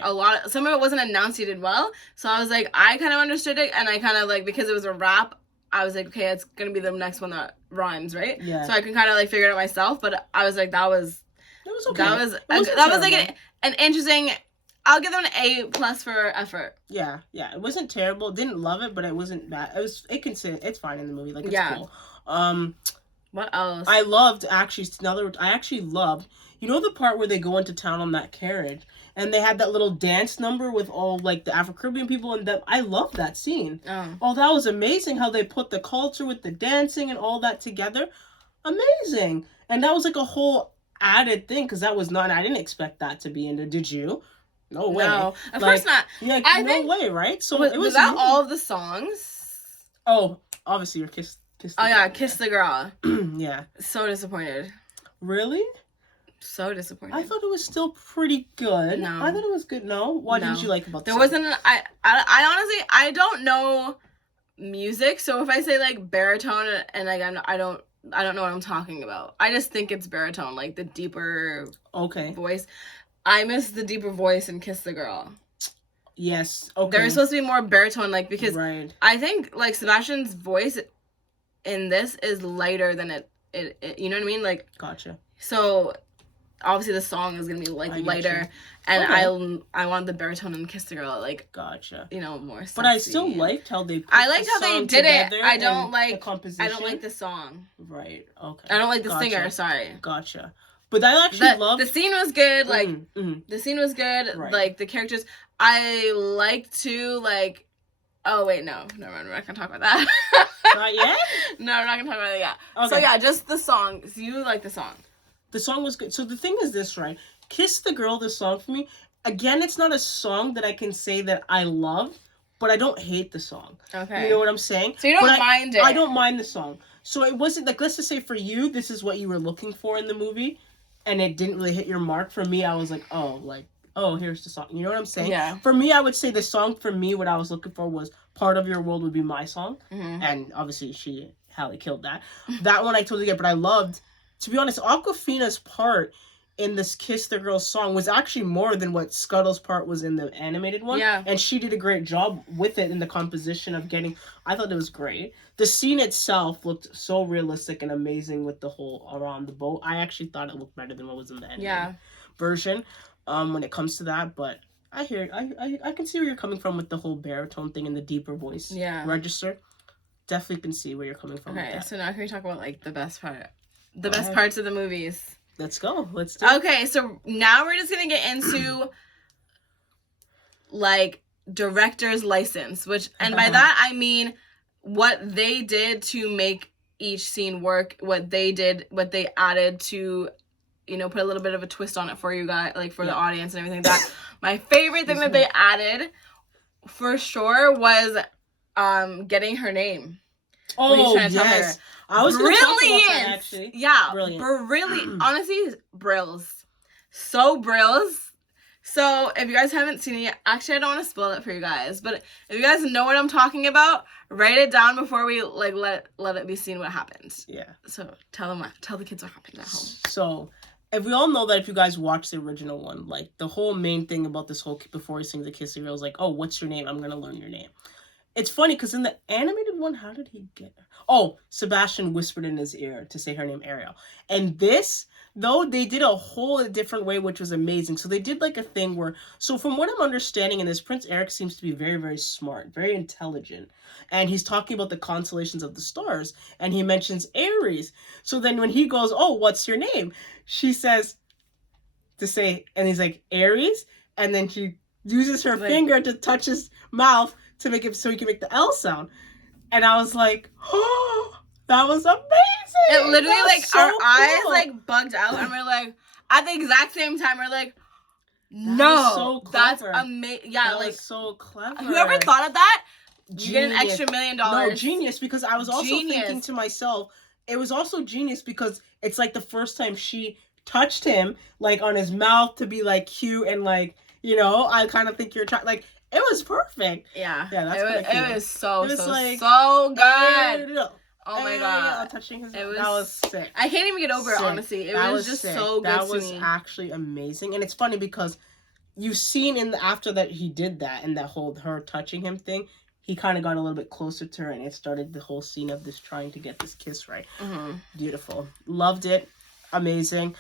some of it wasn't enunciated well. So I was like, I kind of understood it, and I kind of like, because it was a rap, I was like, okay, it's gonna be the next one that rhymes, right? Yeah. So I can kind of like figure it out myself. But I was like, that was okay. That was like an interesting. I'll give them an A+ for effort. Yeah. It wasn't terrible. Didn't love it, but it wasn't bad. It's fine in the movie. Like it's cool. What else? I actually loved, the part where they go into town on that carriage and they had that little dance number with all like the Afro-Caribbean people, and I loved that scene. Oh, that was amazing how they put the culture with the dancing and all that together. Amazing. And that was like a whole added thing, because that was not, I didn't expect that to be in there. Did you? No way. No, of course not. Yeah, no way, right? So was that all of the songs? Oh, obviously your Kiss Kiss the Girl. Yeah. So disappointed. Really? So disappointed. I thought it was still pretty good. No. I thought it was good. No? What didn't you like about the song? I honestly, I don't know music, so if I say like baritone and like I don't know what I'm talking about. I just think it's baritone, like the deeper voice. I miss the deeper voice in Kiss the Girl. Yes. Okay. There was supposed to be more baritone, like, because I think like Sebastian's voice in this is lighter than it you know what I mean? Like, gotcha. So obviously the song is gonna be like lighter, and I want the baritone in Kiss the Girl, like, gotcha. More sexy. But I still liked how they. I liked how they did it. I don't like the composition. I don't like the song. Right. Okay. I don't like the singer. Sorry. Gotcha. But I actually loved the scene was good. Like the scene was good. Right. Like the characters, I liked to like. Oh wait, no, we're not gonna talk about that. Not yet? No, we're not gonna talk about it yet. Okay. So yeah, just the song. So you like the song? The song was good. So the thing is this, right? Kiss the Girl, the song for me. Again, it's not a song that I can say that I love, but I don't hate the song. Okay. You know what I'm saying? So you don't mind it? I don't mind the song. So it wasn't like, let's just say for you, this is what you were looking for in the movie, and it didn't really hit your mark. For me, I was like, oh, here's the song. You know what I'm saying? Yeah. For me, I would say the song for me, what I was looking for was Part of Your World would be my song. And obviously Halle killed that. That one I totally get, but I loved, to be honest, Awkwafina's part in this Kiss the Girl song was actually more than what Scuttle's part was in the animated one. Yeah. And she did a great job with it in the composition of getting... I thought it was great. The scene itself looked so realistic and amazing with the whole around the boat. I actually thought it looked better than what was in the animated version when it comes to that. But I can see where you're coming from with the whole baritone thing and the deeper voice register. Definitely can see where you're coming from with that. So now can we talk about, like, the best part? The best parts of the movies. Let's go. Let's do it. Okay, so now we're just going to get into, like, director's license, which, and by that I mean what they did to make each scene work, what they added to, you know, put a little bit of a twist on it for you guys, like, for the audience and everything like that. My favorite thing that they added, for sure, was getting her name. Oh, yes. I was going to talk about that, actually. Yeah. Brilliant. Honestly, brills. So brills. So, if you guys haven't seen it yet, actually, I don't want to spoil it for you guys, but if you guys know what I'm talking about, write it down before we, like, let it be seen what happened. Yeah. So, tell the kids what happened at home. So, if we all know that if you guys watch the original one, like, the whole main thing about this whole, before he sings the Kiss the Girl, is like, oh, what's your name? I'm going to learn your name. It's funny, because in the animated one, how did he get her? Oh, Sebastian whispered in his ear to say her name, Ariel. And this, though, they did a whole different way, which was amazing. So they did, like, a thing where... So from what I'm understanding in this, Prince Eric seems to be very, very smart, very intelligent. And he's talking about the constellations of the stars. And he mentions Aries. So then when he goes, oh, what's your name? She says to say... And he's like, Aries? And then she uses her finger to touch his mouth to make it so he can make the L sound. And I was like, oh, that was amazing. It literally, like, so our eyes, like, bugged out, and we're like, at the exact same time, we're like, no, that's amazing. Yeah, that like, was so clever. Whoever thought of that, genius. You get an extra $1 million. No, genius, because I was also thinking to myself, it was also genius because it's, like, the first time she touched him, like, on his mouth to be, like, cute and, like, you know, I kind of think you're trying, like, it was perfect. Yeah. Yeah, that's it was so good. Oh my god. Touching his that was sick. I can't even get over it, honestly. It was just sick. so good that to me. That was actually amazing. And it's funny because you've seen after that he did that and that whole her touching him thing, he kind of got a little bit closer to her and it started the whole scene of this trying to get this kiss right. Beautiful. Loved it. Amazing.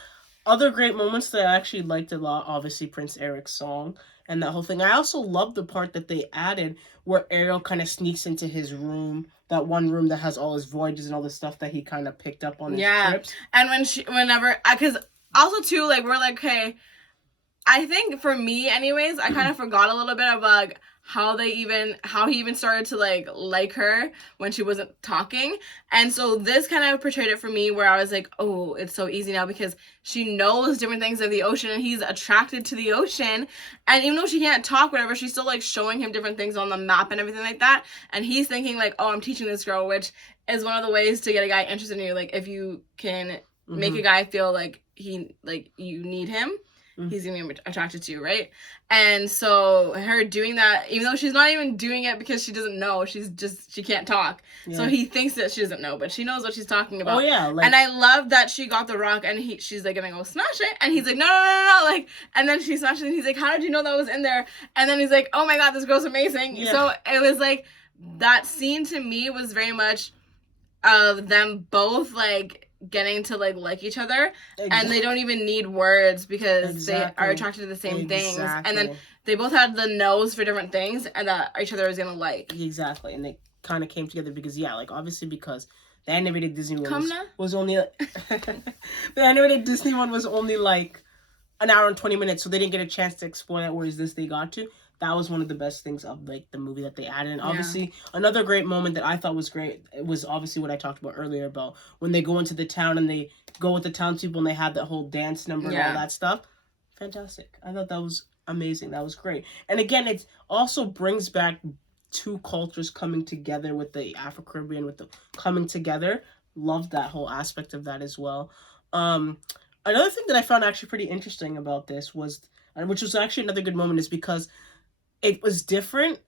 Other great moments that I actually liked a lot, obviously Prince Eric's song and that whole thing. I also love the part that they added where Ariel kind of sneaks into his room, that one room that has all his voyages and all the stuff that he kind of picked up on his trips. And because also too, like, we're like, okay, I think for me anyways, I kind of forgot a little bit of, like, how he even started to like her when she wasn't talking. And so this kind of portrayed it for me where I was like, oh, it's so easy now because she knows different things of the ocean and he's attracted to the ocean. And even though she can't talk, whatever, she's still, like, showing him different things on the map and everything like that. And he's thinking, like, oh, I'm teaching this girl, which is one of the ways to get a guy interested in you. Like, if you can make a guy feel like you need him, he's gonna be attracted to you, right? And so her doing that, even though she's not even doing it because she doesn't know, she can't talk. Yeah. So he thinks that she doesn't know, but she knows what she's talking about. Oh yeah, and I love that she got the rock and she's like gonna go smash it, and he's like no, like, and then she smashes it and he's like, how did you know that was in there? And then he's like, oh my god, this girl's amazing. Yeah. So it was like that scene to me was very much of them both like getting to like each other, and they don't even need words because they are attracted to the same things, and then they both had the nose for different things and that each other was gonna like. Exactly. And they kind of came together because obviously because the animated Disney one was only the animated Disney one was only like an hour and 20 minutes, so they didn't get a chance to explore that, whereas this they got to. That was one of the best things of like the movie that they added. And obviously another great moment that I thought was great, it was obviously what I talked about earlier about when they go into the town and they go with the townspeople and they have that whole dance number and all that stuff. Fantastic. I thought that was amazing. That was great. And again, it also brings back two cultures coming together with the Afro-Caribbean, with the coming together. Loved that whole aspect of that as well. Another thing that I found actually pretty interesting about this was, which was actually another good moment, is because it was different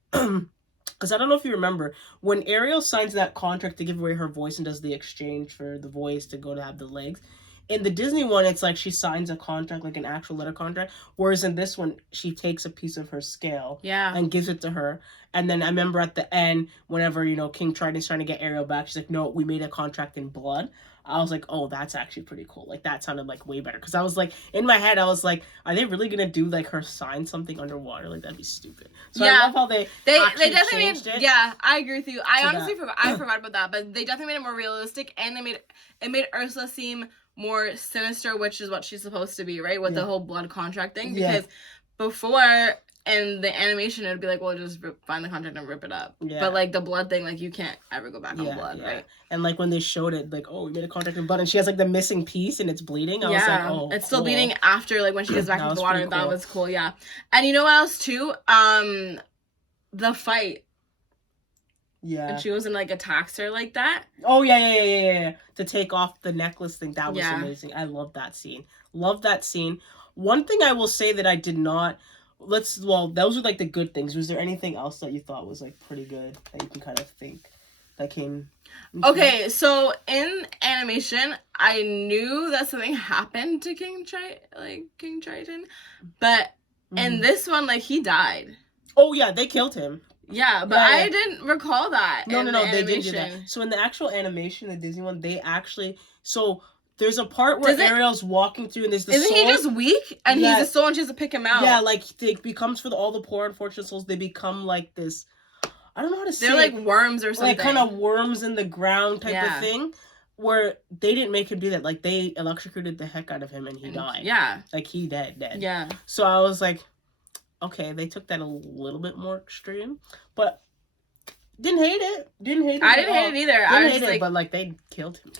because I don't know if you remember, when Ariel signs that contract to give away her voice and does the exchange for the voice to go to have the legs, in the Disney one, it's like she signs a contract, like an actual letter contract. Whereas in this one, she takes a piece of her scale and gives it to her. And then I remember at the end, whenever, King Triton's trying to get Ariel back, she's like, no, we made a contract in blood. I was like, oh, that's actually pretty cool. Like, that sounded, like, way better. Because I was like, in my head, I was like, are they really going to do, like, her sign something underwater? Like, that'd be stupid. So I love how they definitely changed it. Yeah, I agree with you. I honestly forgot about that. But they definitely made it more realistic. And it made Ursula seem more sinister, which is what she's supposed to be, right? With the whole blood contract thing. Because before... in the animation, it would be like, well, just find the contract and rip it up. Yeah. But, like, the blood thing, like, you can't ever go back on blood, right? And, like, when they showed it, like, oh, we made a contract in blood, and she has, like, the missing piece, and it's bleeding. I was like, oh, it's still bleeding after, like, when she gets back into the water. Cool. That was cool, yeah. And you know what else, too? The fight. Yeah. And she goes and, like, attacks her like that. Oh, yeah. To take off the necklace thing. That was amazing. I love that scene. One thing I will say that I did not... those are like the good things. Was there anything else that you thought was like pretty good that you can kind of think that came? Okay, so in animation, I knew that something happened to King Triton, but in this one, like, he died. Oh yeah, they killed him. Yeah, but I didn't recall that. No, they didn't do that. So in the actual animation, the Disney one, they actually there's a part where Ariel's walking through and there's the soul. Isn't he just weak? And he's a soul and she has to pick him out. Yeah, like, it becomes for all the poor unfortunate souls, they become like this, I don't know how to say it. They're like worms or something. Like kind of worms in the ground type of thing. Where they didn't make him do that. Like, they electrocuted the heck out of him and he died. Yeah. Like, he dead. Yeah. So I was like, okay, they took that a little bit more extreme. But... Didn't hate it. I didn't hate it either. I was like, but like they killed him.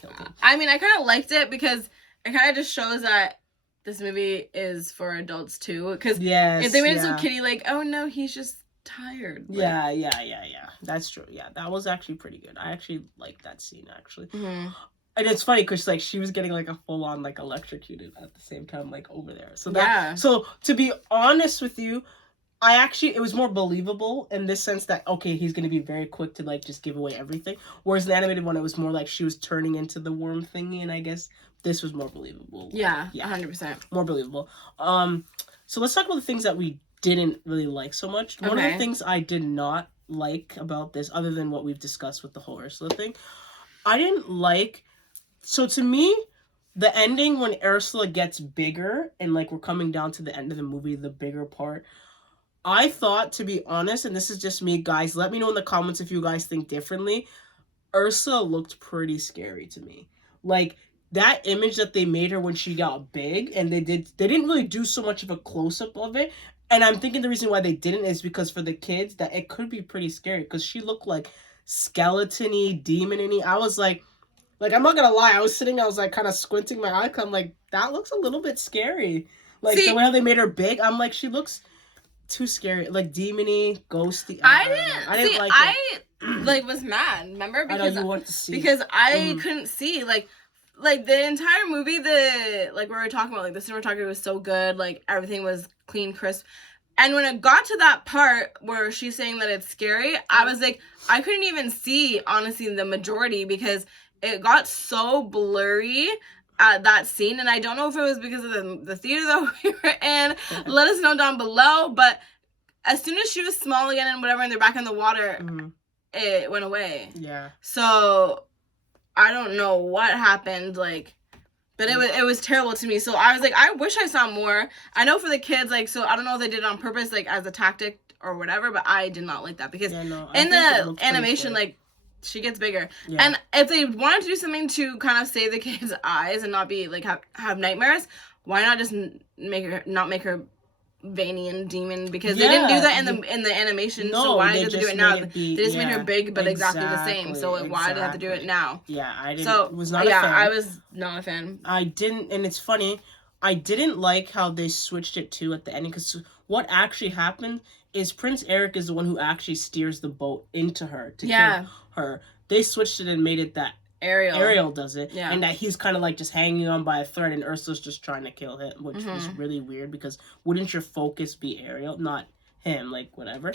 I mean, I kind of liked it because it kind of just shows that this movie is for adults too. Because if they made it so kiddie, like, oh no, he's just tired. Like, yeah. That's true. Yeah, that was actually pretty good. I actually liked that scene actually. Mm-hmm. And it's funny because like she was getting like a full on like electrocuted at the same time like over there. So to be honest with you. It was more believable in this sense that, okay, he's going to be very quick to, like, just give away everything. Whereas the animated one, it was more like she was turning into the worm thingy, and I guess this was more believable. Yeah, 100%. More believable. So let's talk about the things that we didn't really like so much. Okay. One of the things I did not like about this, other than what we've discussed with the whole Ursula thing, I didn't like... So to me... the ending when Ursula gets bigger, and, like, we're coming down to the end of the movie, the bigger part... I thought, to be honest, and this is just me, guys, let me know in the comments if you guys think differently, Ursula looked pretty scary to me. Like, that image that they made her when she got big, and they didn't really do so much of a close-up of it, and I'm thinking the reason why they didn't is because for the kids, that it could be pretty scary, because she looked, like, skeleton-y, demon-y. I was like, I'm not gonna lie, I was like, kind of squinting my eye, because I'm like, that looks a little bit scary. Like, the way how they made her big, I'm like, she looks... too scary, like demony, ghosty. I didn't like it. I was mad. Remember, because I know you want to see because I couldn't see like the entire movie. We were talking about, like, the cinematography was so good, like everything was clean, crisp. And when it got to that part where she's saying that it's scary, I was like, I couldn't even see honestly the majority because it got so blurry. That scene, and I don't know if it was because of the theater that we were in. Let us know down below. But as soon as she was small again and whatever, and they're back in the water, it went away. Yeah. So I don't know what happened, like, but it was terrible to me. So I was like, I wish I saw more. I know for the kids, like, so I don't know if they did it on purpose, like as a tactic or whatever, but I did not like that because in the animation, like, she gets bigger. Yeah. And if they wanted to do something to kind of save the kid's eyes and not be, like, have nightmares, why not just not make her veiny and demon? Because they didn't do that in the animation, so why did they do it now? They just made her big, but exactly the same. So why do they have to do it now? Yeah, I was not a fan. I was not a fan. I didn't, and it's funny, I didn't like how they switched it to at the ending, because what actually happened is Prince Eric is the one who actually steers the boat into her to kill her. They switched it and made it that Ariel does it, and that he's kind of like just hanging on by a thread, and Ursula's just trying to kill him, which was really weird, because wouldn't your focus be Ariel, not him, like, whatever.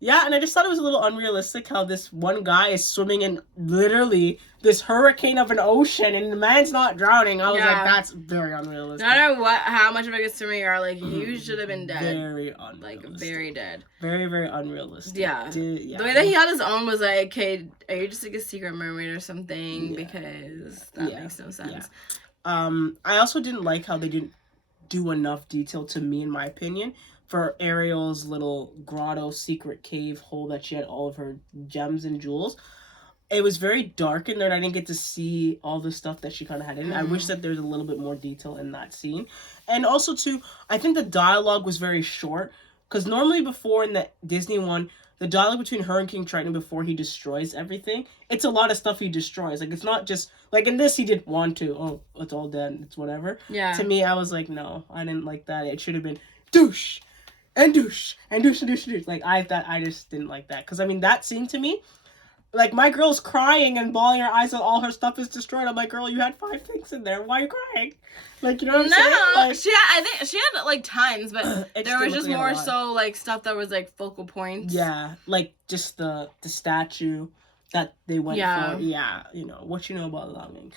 Yeah, and I just thought it was a little unrealistic how this one guy is swimming in literally this hurricane of an ocean and the man's not drowning. I was like, that's very unrealistic. No matter how much of a good swimmer you are, like, you should have been dead. Very unrealistic. Like, very dead. Very, very unrealistic. Yeah. The way that he had his own was like, okay, are you just like a secret mermaid or something? Because that makes no sense. Yeah. I also didn't like how they didn't do enough detail, to me, in my opinion, for Ariel's little grotto secret cave hole that she had all of her gems and jewels. It was very dark in there, and I didn't get to see all the stuff that she kind of had in it. I wish that there's a little bit more detail in that scene. And also, too, I think the dialogue was very short, because normally before in the Disney one, the dialogue between her and King Triton before he destroys everything, it's a lot of stuff he destroys. Like, it's not just, like, in this he did 1, 2, oh, it's all dead, it's whatever. Yeah. To me, I was like, no, I didn't like that. It should have been douche, and douche, and douche, and douche, and douche. Like, I just didn't like that. Because, I mean, that scene to me, like, my girl's crying and bawling her eyes out, all her stuff is destroyed. I'm like, girl, you had 5 things in there. Why are you crying? Like, you know what I'm saying? Like, I think she had, like, times, but there was just more so, like, stuff that was, like, focal points. Yeah, like, just the statue that they went for. Yeah, you know, what you know about longing.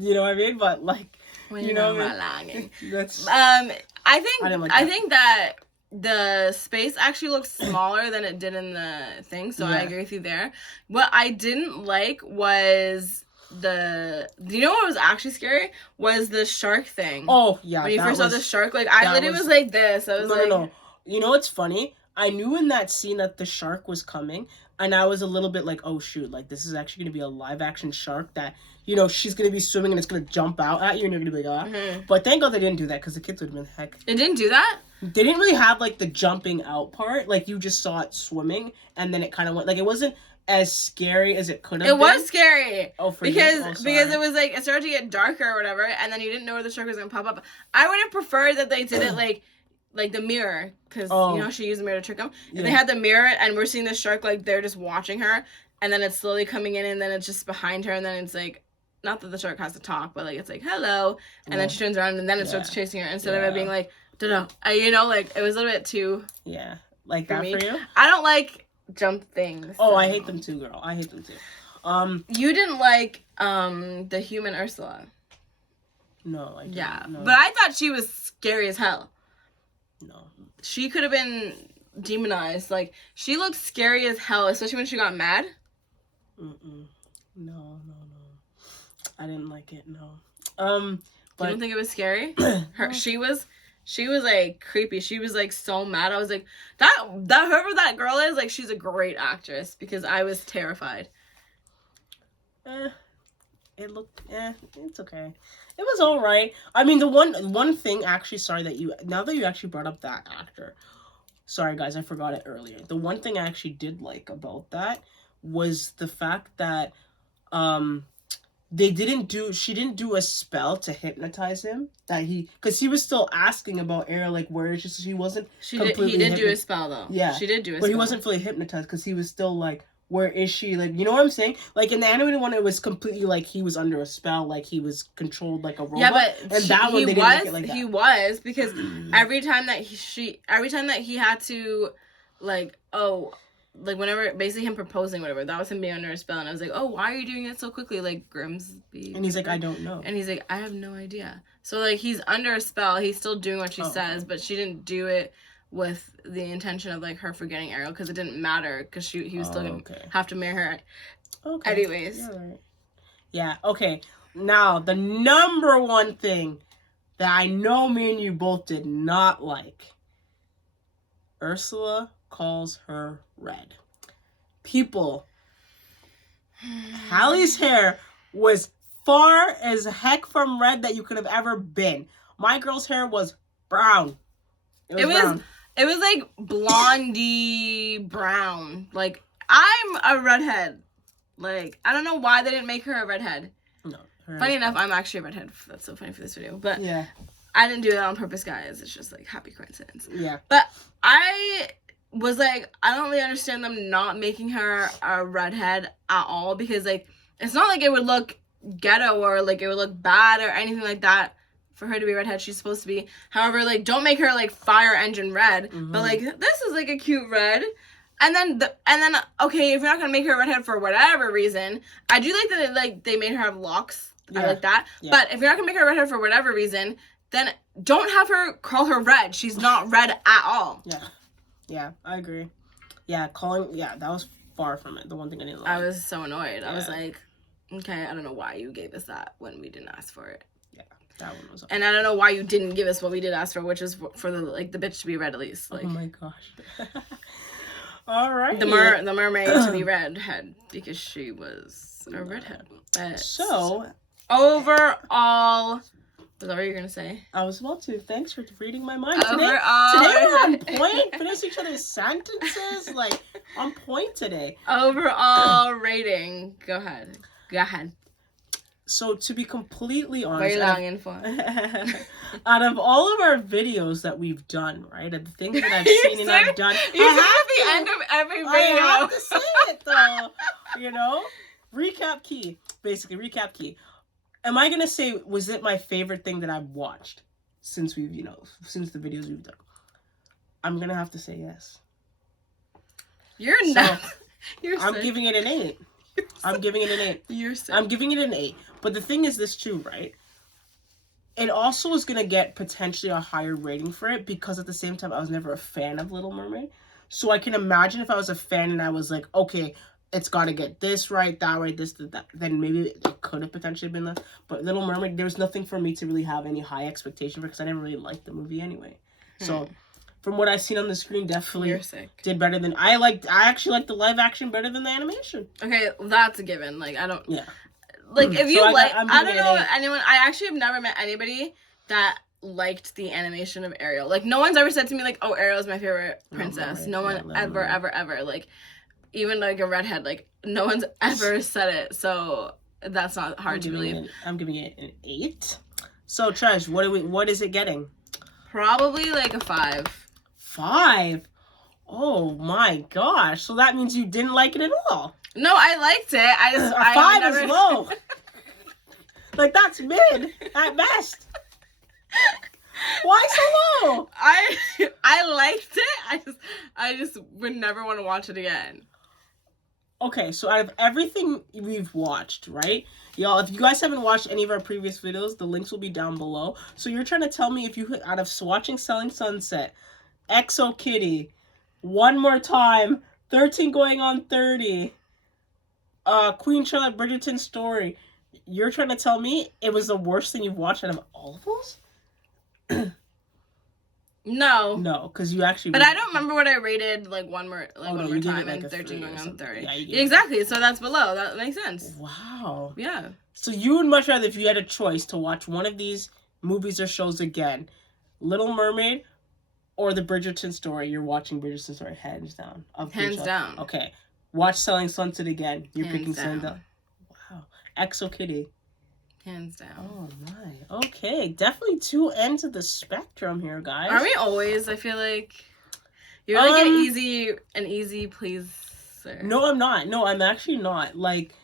You know what I mean? But, like, you know what I mean? That's... I think that the space actually looks smaller than it did in the thing, so I agree with you there. What I didn't like was you know what was actually scary? Was the shark thing. Oh, yeah. When you first saw the shark, like, I literally was like this. I was No. You know what's funny? I knew in that scene that the shark was coming, and I was a little bit like, oh, shoot, like, this is actually going to be a live-action shark that, you know, she's going to be swimming and it's going to jump out at you and you're going to be like, ah. Mm-hmm. But thank God they didn't do that, because the kids would have been heck. It didn't do that? They didn't really have, like, the jumping out part. Like, you just saw it swimming, and then it kind of went, like, it wasn't as scary as it could have been. It was scary. Oh, for because you? Because it was, like, it started to get darker or whatever, and then you didn't know where the shark was going to pop up. I would have preferred that they did it, like the mirror, because, you know, she used the mirror to trick them. And they had the mirror, and we're seeing the shark, like, they're just watching her, and then it's slowly coming in, and then it's just behind her, and then it's, like, not that the shark has to talk, but, like, it's like, hello, and then she turns around, and then it starts chasing her, instead of it being, like, you know, like, it was a little bit too... Yeah. Like that for you? I don't like jump things. Oh, I hate them too, girl. I hate them too. You didn't like, the human Ursula. No, I didn't. Yeah, no. But I thought she was scary as hell. No. She could have been demonized. Like, she looked scary as hell, especially when she got mad. No. I didn't like it, no. But you don't think it was scary? She was like creepy. She was like so mad. I was like, that whoever that girl is, like, she's a great actress, because I was terrified. It looked, it's okay. It was all right. I mean, the one thing, actually, sorry that now that you actually brought up that actor, sorry guys, I forgot it earlier. The one thing I actually did like about that was the fact that, she didn't do a spell to hypnotize him, because he was still asking about Ariel, like, where is she? He wasn't completely he did do a spell, though. Yeah. She did do a spell. But he wasn't fully hypnotized, because he was still, like, where is she? Like, you know what I'm saying? Like, in the animated one, it was completely, like, he was under a spell, like, he was controlled like a robot. Yeah, but and that one, they didn't make it like that. He was, because every time that he had to, like, whenever, basically him proposing, whatever, that was him being under a spell, and I was like, oh, why are you doing it so quickly, like, Grimsby? And he's like, I don't know. And he's like, I have no idea. So, like, he's under a spell, he's still doing what she says, but she didn't do it with the intention of, like, her forgetting Ariel, because it didn't matter, because he was still going to have to marry her. Okay. Anyways. Right. Yeah, okay. Now, the number one thing that I know me and you both did not like, Ursula calls her red. People, Hallie's hair was far as heck from red that you could have ever been. My girl's hair was brown. It was brown. It was like blondie brown. Like, I'm a redhead. Like, I don't know why they didn't make her a redhead. No. Funny enough, I'm actually a redhead. That's so funny for this video. But yeah, I didn't do that on purpose, guys. It's just, like, happy coincidence. Yeah. But I was like, I don't really understand them not making her a redhead at all, because, like, it's not like it would look ghetto or, like, it would look bad or anything like that for her to be a redhead. She's supposed to be. However, like, don't make her, like, fire engine red. Mm-hmm. But, like, this is, like, a cute red. And then okay, if you're not gonna make her a redhead for whatever reason, I do like that they made her have locks. Yeah. I like that. Yeah. But if you're not gonna make her a redhead for whatever reason, then don't have her call her red. She's not red at all. Yeah. Yeah, I agree. Yeah, that was far from it. The one thing I didn't like. I was so annoyed. Yeah. I was like, okay, I don't know why you gave us that when we didn't ask for it. Yeah, that one was. And I don't know why you didn't give us what we did ask for, which is for the bitch to be red at least. Like, oh my gosh. All right. The mermaid to be redhead because she was a redhead. So overall, is that what you're gonna say? I was about to. Thanks for reading my mind. Today we're on point. Finish each other's sentences like on point today. Overall rating. Go ahead. So to be completely honest, very long info. Out of all of our videos that we've done, right, and the things that I've seen and I've done, you at the end of every video. I have to say it though. Recap key. Am I gonna say was it my favorite thing that I've watched since the videos we've done? I'm gonna have to say yes. You're not. I'm giving it an 8. I'm giving it an 8. You're sick. I'm giving it an 8. But the thing is this too, right? It also is going to get potentially a higher rating for it because at the same time, I was never a fan of Little Mermaid. So I can imagine if I was a fan and I was like, okay, it's got to get this right, that right, this, that, then maybe it could have potentially been that. But Little Mermaid, there was nothing for me to really have any high expectation for because I never really liked the movie anyway. So from what I've seen on the screen, definitely did better than I actually like the live action better than the animation. Okay, that's a given. Like I don't. Yeah. Like if you I don't know anyone. I actually have never met anybody that liked the animation of Ariel. Like no one's ever said to me like, "Oh, Ariel's my favorite princess." No one ever. Like even like a redhead. Like no one's ever said it. So that's not hard to believe. I'm giving it an 8. So Tresh, what is it getting? Probably like a 5. 5? Oh my gosh. So that means you didn't like it at all. No, I liked it. A 5 is low. Like that's mid at best. Why so low? I liked it. I just would never want to watch it again. Okay, so out of everything we've watched, right? Y'all, if you guys haven't watched any of our previous videos, the links will be down below. So you're trying to tell me if you, out of watching Selling Sunset, Exo Kitty, One More Time, 13 Going on 30, Queen Charlotte Bridgerton Story, you're trying to tell me it was the worst thing you've watched out of all of those? No, because you actually. But I don't remember what I rated. Like one more time, and 13 Going on 30. Yeah, exactly. So that's below. That makes sense. Wow. Yeah. So you would much rather, if you had a choice to watch one of these movies or shows again, Little Mermaid or The Bridgerton Story? You're watching Bridgerton Story hands down. Hands down. Okay. Watch Selling Sunset again. You're hands picking down. Selling Sunset. Wow. Exo Kitty. Hands down. Oh my. Okay. Definitely two ends of the spectrum here, guys. Are we always? I feel like you're like an easy pleaser. No, I'm not. No, I'm actually not. Like,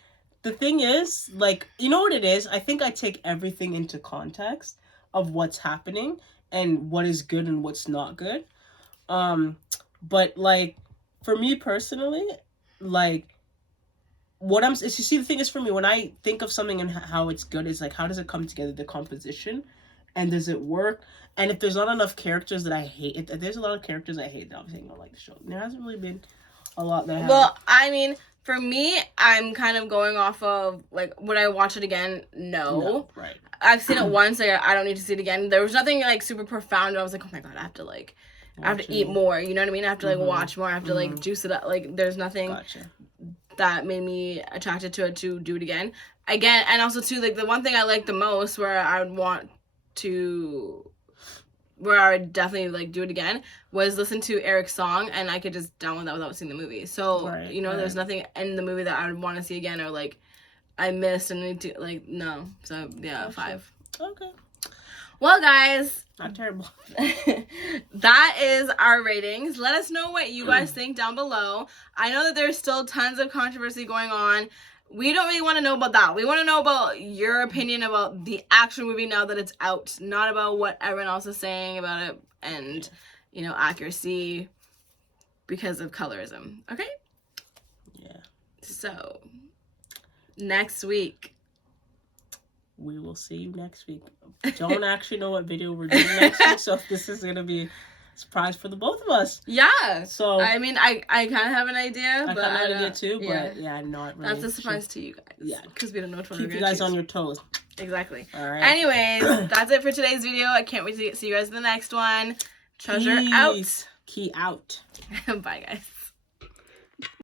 the thing is, like, you know what it is? I think I take everything into context of what's happening and what is good and what's not good. But like, for me personally, like, you see, the thing is, for me, when I think of something and how it's good, is like, how does it come together, the composition, and does it work? And if there's not enough characters that I hate, if there's a lot of characters I hate, then obviously I don't like the show. There hasn't really been a lot that I haven't. Well, I mean, for me, I'm kind of going off of, like, would I watch it again? No. Right. I've seen it once, like, I don't need to see it again. There was nothing, like, super profound. I was like, oh my god, I have to, like, I have to eat more, you know what I mean? I have to, like, watch more. I have to, like, juice it up. Like, there's nothing that made me attracted to it to do it again. Again, and also, too, like, the one thing I like the most where I would definitely, like, do it again was listen to Eric's song, and I could just download that without seeing the movie. So, there's nothing in the movie that I would want to see again or, like, I missed and need to, like, no. So, yeah, 5. Okay. Well, guys. Not terrible. That is our ratings. Let us know what you guys think down below. I know that there's still tons of controversy going on. We don't really want to know about that. We want to know about your opinion about the actual movie now that it's out, not about what everyone else is saying about it and, accuracy. because of colorism. Okay? Yeah. So, next week. We will see you next week. Don't actually know what video we're doing next week, so this is going to be a surprise for the both of us. Yeah. So I mean, I kind of have an idea, I but kind of have an idea too, but yeah, not really. That's a surprise to you guys. Yeah. Because we don't know which one Keep you guys on your toes. Exactly. All right. Anyways, that's it for today's video. I can't wait to see you guys in the next one. Treasure out. Key out. Bye, guys.